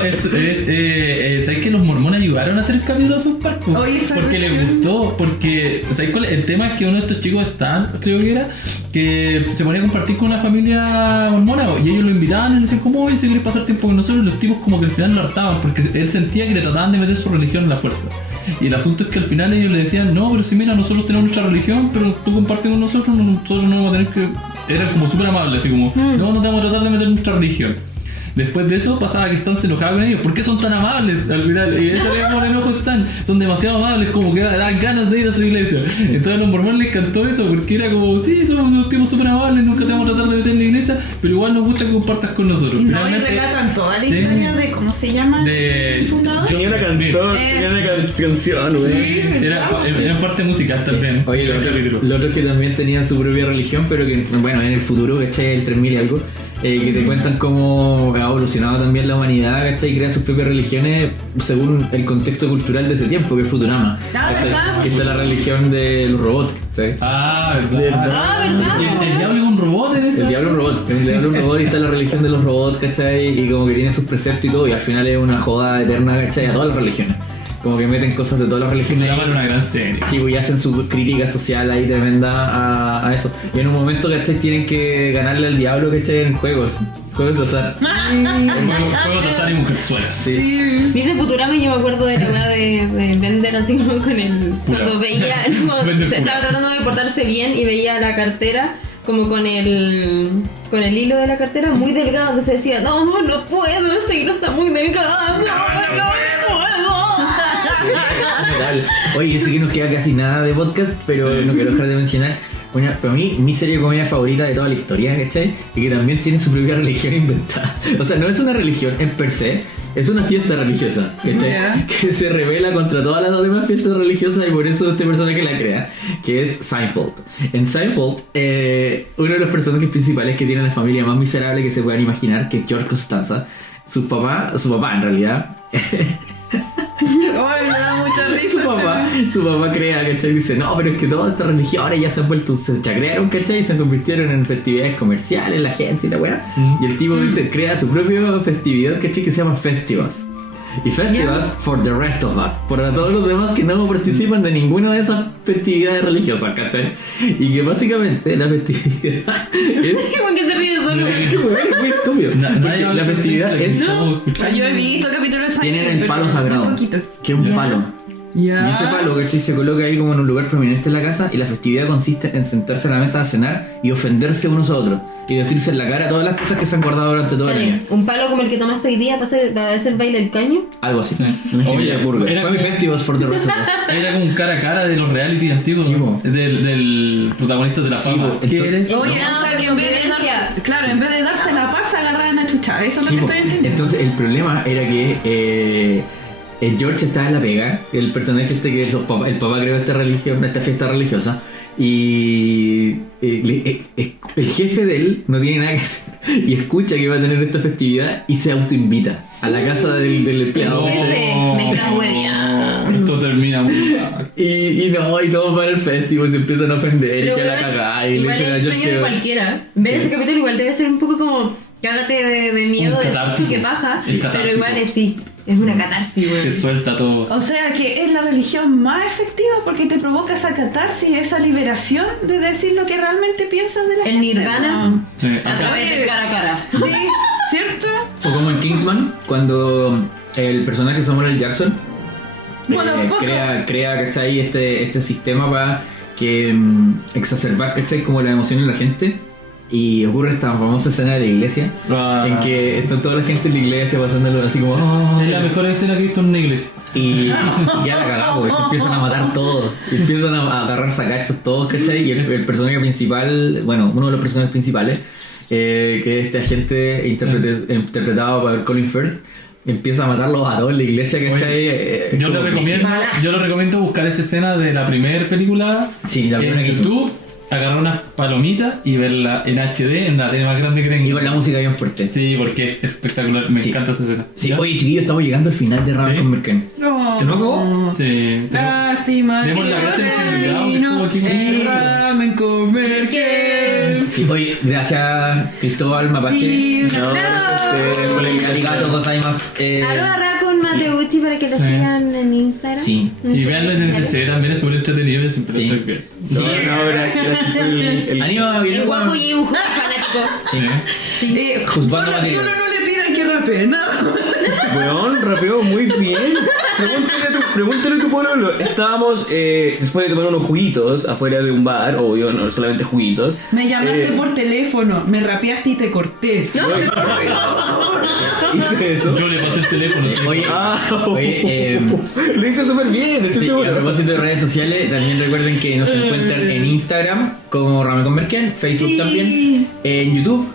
¿sabes que los mormones ayudaron a hacer el capítulo de South Park? Oye, esa Porque les cuestión. gustó. Porque, ¿sabes cuál? El tema es que uno de estos chicos Stan, creo que era, que se ponía a compartir con una familia mormona y ellos lo invitaban y le decían, ¿cómo oye, si quieres pasar tiempo con nosotros? Y los tipos como que al final lo hartaban porque él sentía que le trataban de meter su religión en la fuerza. Y el asunto es que al final ellos le decían, no, pero si mira, nosotros tenemos nuestra religión, pero tú compartes con nosotros no vamos a tener que... Eran como súper amables, así como, no te vamos a tratar de meter nuestra religión. Después de eso pasaba que Stan se enojaba con ellos. ¿Por qué son tan amables? Al final, y eso le por enojo Stan. Son demasiado amables, como que dan ganas de ir a su iglesia. Entonces a los mormones les encantó eso, porque era como, sí, somos unos tipos súper amables, nunca te vamos a tratar de meter en la iglesia, pero igual nos gusta que compartas con nosotros. Y no, y relatan toda la historia de cómo se llama el fundador. Tenía una canción, güey. Sí, Era parte musical también. Oye, lo otro es que también tenían su propia religión, pero que, bueno, en el futuro, ¿cachai? El 3000 y algo, que te cuentan cómo ha evolucionado también la humanidad, ¿cachai? Y crea sus propias religiones según el contexto cultural de ese tiempo, que es Futurama. ¿Cachai? ¿verdad? Que está la religión de los robots, ¿cachai? ¿verdad? El diablo es un robot en esa. El diablo es un robot, el diablo es un robot y está la religión de los robots, ¿cachai? Y como que tiene sus preceptos y todo, y al final es una joda eterna, ¿cachai? A todas las religiones. Como que meten cosas de todas las religiones. Futurama era una gran serie. Sí, pues y hacen su crítica social ahí tremenda a eso. Y en un momento, ¿cachai? Tienen que ganarle al diablo, ¿cachai? En juegos de azar. Juegos de azar y mujerzuelas. Sí. Dice Futurama y yo me acuerdo de la weá de Bender así como con el... Cuando veía... Cuando Bender se estaba tratando de portarse bien y veía la cartera como con el hilo de la cartera muy delgado, entonces decía, no puedo, ese hilo está muy delgado, no puedo. Oye, sé que nos queda casi nada de podcast, pero no quiero dejar de mencionar. Bueno, para mí, mi serie de comedia favorita de toda la historia, ¿cachai? Y que también tiene su propia religión inventada. O sea, no es una religión en per se, es una fiesta religiosa, ¿cachai? Yeah. Que se revela contra todas las demás fiestas religiosas y por eso este personaje la crea, que es Seinfeld. En Seinfeld, uno de los personajes principales que tiene la familia más miserable que se puedan imaginar, que es George Costanza, su papá en realidad... Ay, me da mucha risa. Su papá crea, ¿cachai? Dice, no, pero es que todas estas religiones ya se han vuelto, se chacrearon, ¿cachai? Y se convirtieron en festividades comerciales, la gente y la weá. Y el tipo dice, crea su propia festividad, ¿cachai? Que se llama Festivas. Y Festivas for the rest of us. Para todos los demás que no participan de ninguna de esas festividades religiosas, ¿cachai? Y que básicamente la festividad es... ¿Por qué se ríe solo? Es muy estúpido. Porque la festividad es... Yo he visto capítulos de Seinfeld, Tienen el palo pero sagrado, muy poquito. que es un palo. Y ese palo, ¿cachai? Se coloca ahí como en un lugar prominente en la casa y la festividad consiste en sentarse a la mesa a cenar y ofenderse unos a otros y decirse en la cara todas las cosas que se han guardado durante todo el año. Un palo como el que tomaste hoy día para hacer baile el caño. Algo así. Sí. Oye, Era Family como- Festivals for the rest of us. Era como un cara a cara de los reality antiguos, Sí, po. del protagonista de la Sí, fama. po. ¿Qué Entonces- eres? Oye, No, o sea, que en vez de convivencia. darse, claro, en vez de darse la paz, agarraban a chuchar. Eso es Sí, lo po. que estoy entendiendo. Entonces el problema era que George estaba en la pega, el personaje este que el papá creó esta fiesta religiosa, y el jefe de él no tiene nada que hacer y escucha que va a tener esta festividad y se autoinvita a la casa del empleado. No. Me está hueviando. Esto termina muy mal. Y todos van al festival y se empiezan a ofender y que la cagada y le igual dicen a es el George sueño de que... cualquiera. Ver Sí. ese capítulo igual debe ser un poco como cágate de miedo, Un de catártico. susto, que paja, Sí, pero catártico. igual es sí. Es una catarsis, Que weón. suelta todo. O sea que es la religión más efectiva porque te provoca esa catarsis, esa liberación de decir lo que realmente piensas de la El gente. nirvana Sí, a acá- través del cara a cara. Sí, ¿cierto? O como en Kingsman, cuando el personaje Samuel L. Jackson Motherfucker. crea ¿cachai? Este sistema para que exacerbar, ¿cachai? Como la emoción en la gente. Y ocurre esta famosa escena de la iglesia en que está toda la gente en la iglesia pasándolo así como "Oh". Es la mejor escena que he visto en una iglesia. Y ya la cagamos, se empiezan a matar todos, empiezan a agarrar sacachos todos, ¿cachai? Y el personaje principal, bueno, uno de los personajes principales, que es este agente interpretado por Colin Firth, empieza a matarlos a todos en la iglesia, ¿cachai? Yo Como le recomiendo buscar esa escena de la primera película Sí, la primera en que hizo. YouTube, agarrar unas palomitas y verla en HD en la tele más grande que tengo. Y con la música bien fuerte. Sí, porque es espectacular, me Sí. encanta esa escena. Sí, ¿Ya? oye chiquillos, estamos llegando al final de Raven Sí. con Merken. No. ¿Se nos acabó? Sí, Lástima. Demos que la gracia no al invitado que estuvo aquí. Sí. Ramen comer que. Sí, oye, gracias Cristóbal Mapache. Sí, No, por el Arigato gozaimasu. Arroba Rakun Mateuchi para que lo Sí. sigan en Instagram. Sí. Y veanlo en el TC también, es súper entretenido y siempre Sí. lo estoy bien. No, gracias por el Anima, El viene guapo con... y un fanático. Sí. Sí. Juzgando solo material. no le pidan que rapee, no. Weón, rapeó muy bien. Pregúntale a tu pololo. Estábamos después de tomar unos juguitos afuera de un bar, obvio, no solamente juguitos. Me llamaste Eh, por teléfono, me rapeaste y te corté. Hice eso. Yo le pasé el teléfono. sí. Oye, Oye, oye, lo hizo súper bien, estoy sí, a seguro. propósito de redes sociales, también recuerden que nos encuentran en Instagram como Ramen con Merken, Facebook Sí. también, en YouTube,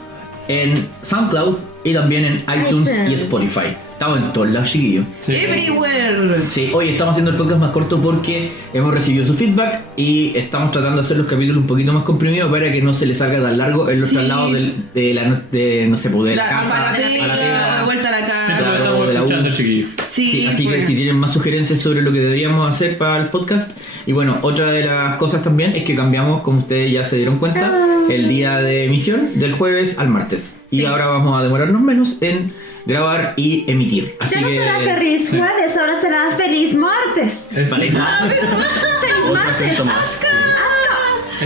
en SoundCloud y también en iTunes y iTunes. Spotify. Estamos en todos lados, chiquillos. Sí. Everywhere. Sí, hoy estamos haciendo el podcast más corto porque hemos recibido su feedback y estamos tratando de hacer los capítulos un poquito más comprimidos para que no se les salga tan largo en los Sí. traslados no sé, pues, de la casa a la a la pega, pega. de vuelta a la Siempre casa. lo Claro, estamos de la U. escuchando, chiquillos. Sí, así que pues. si tienen más sugerencias sobre lo que deberíamos hacer para el podcast. Y bueno, otra de las cosas también es que cambiamos, como ustedes ya se dieron cuenta, el día de emisión del jueves al martes. Y Sí. ahora vamos a demorarnos menos en grabar y emitir. Así Ya no que... será feliz sí. jueves, ahora será feliz martes. Vale. Feliz Otro martes. acento más.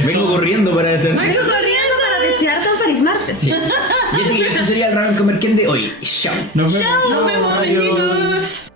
Vengo corriendo para decir... Vengo corriendo para desearte un feliz martes. Sí. Y esto sería el Ramen con Merken de hoy. Chao. Nos vemos. Nos vemos, besitos.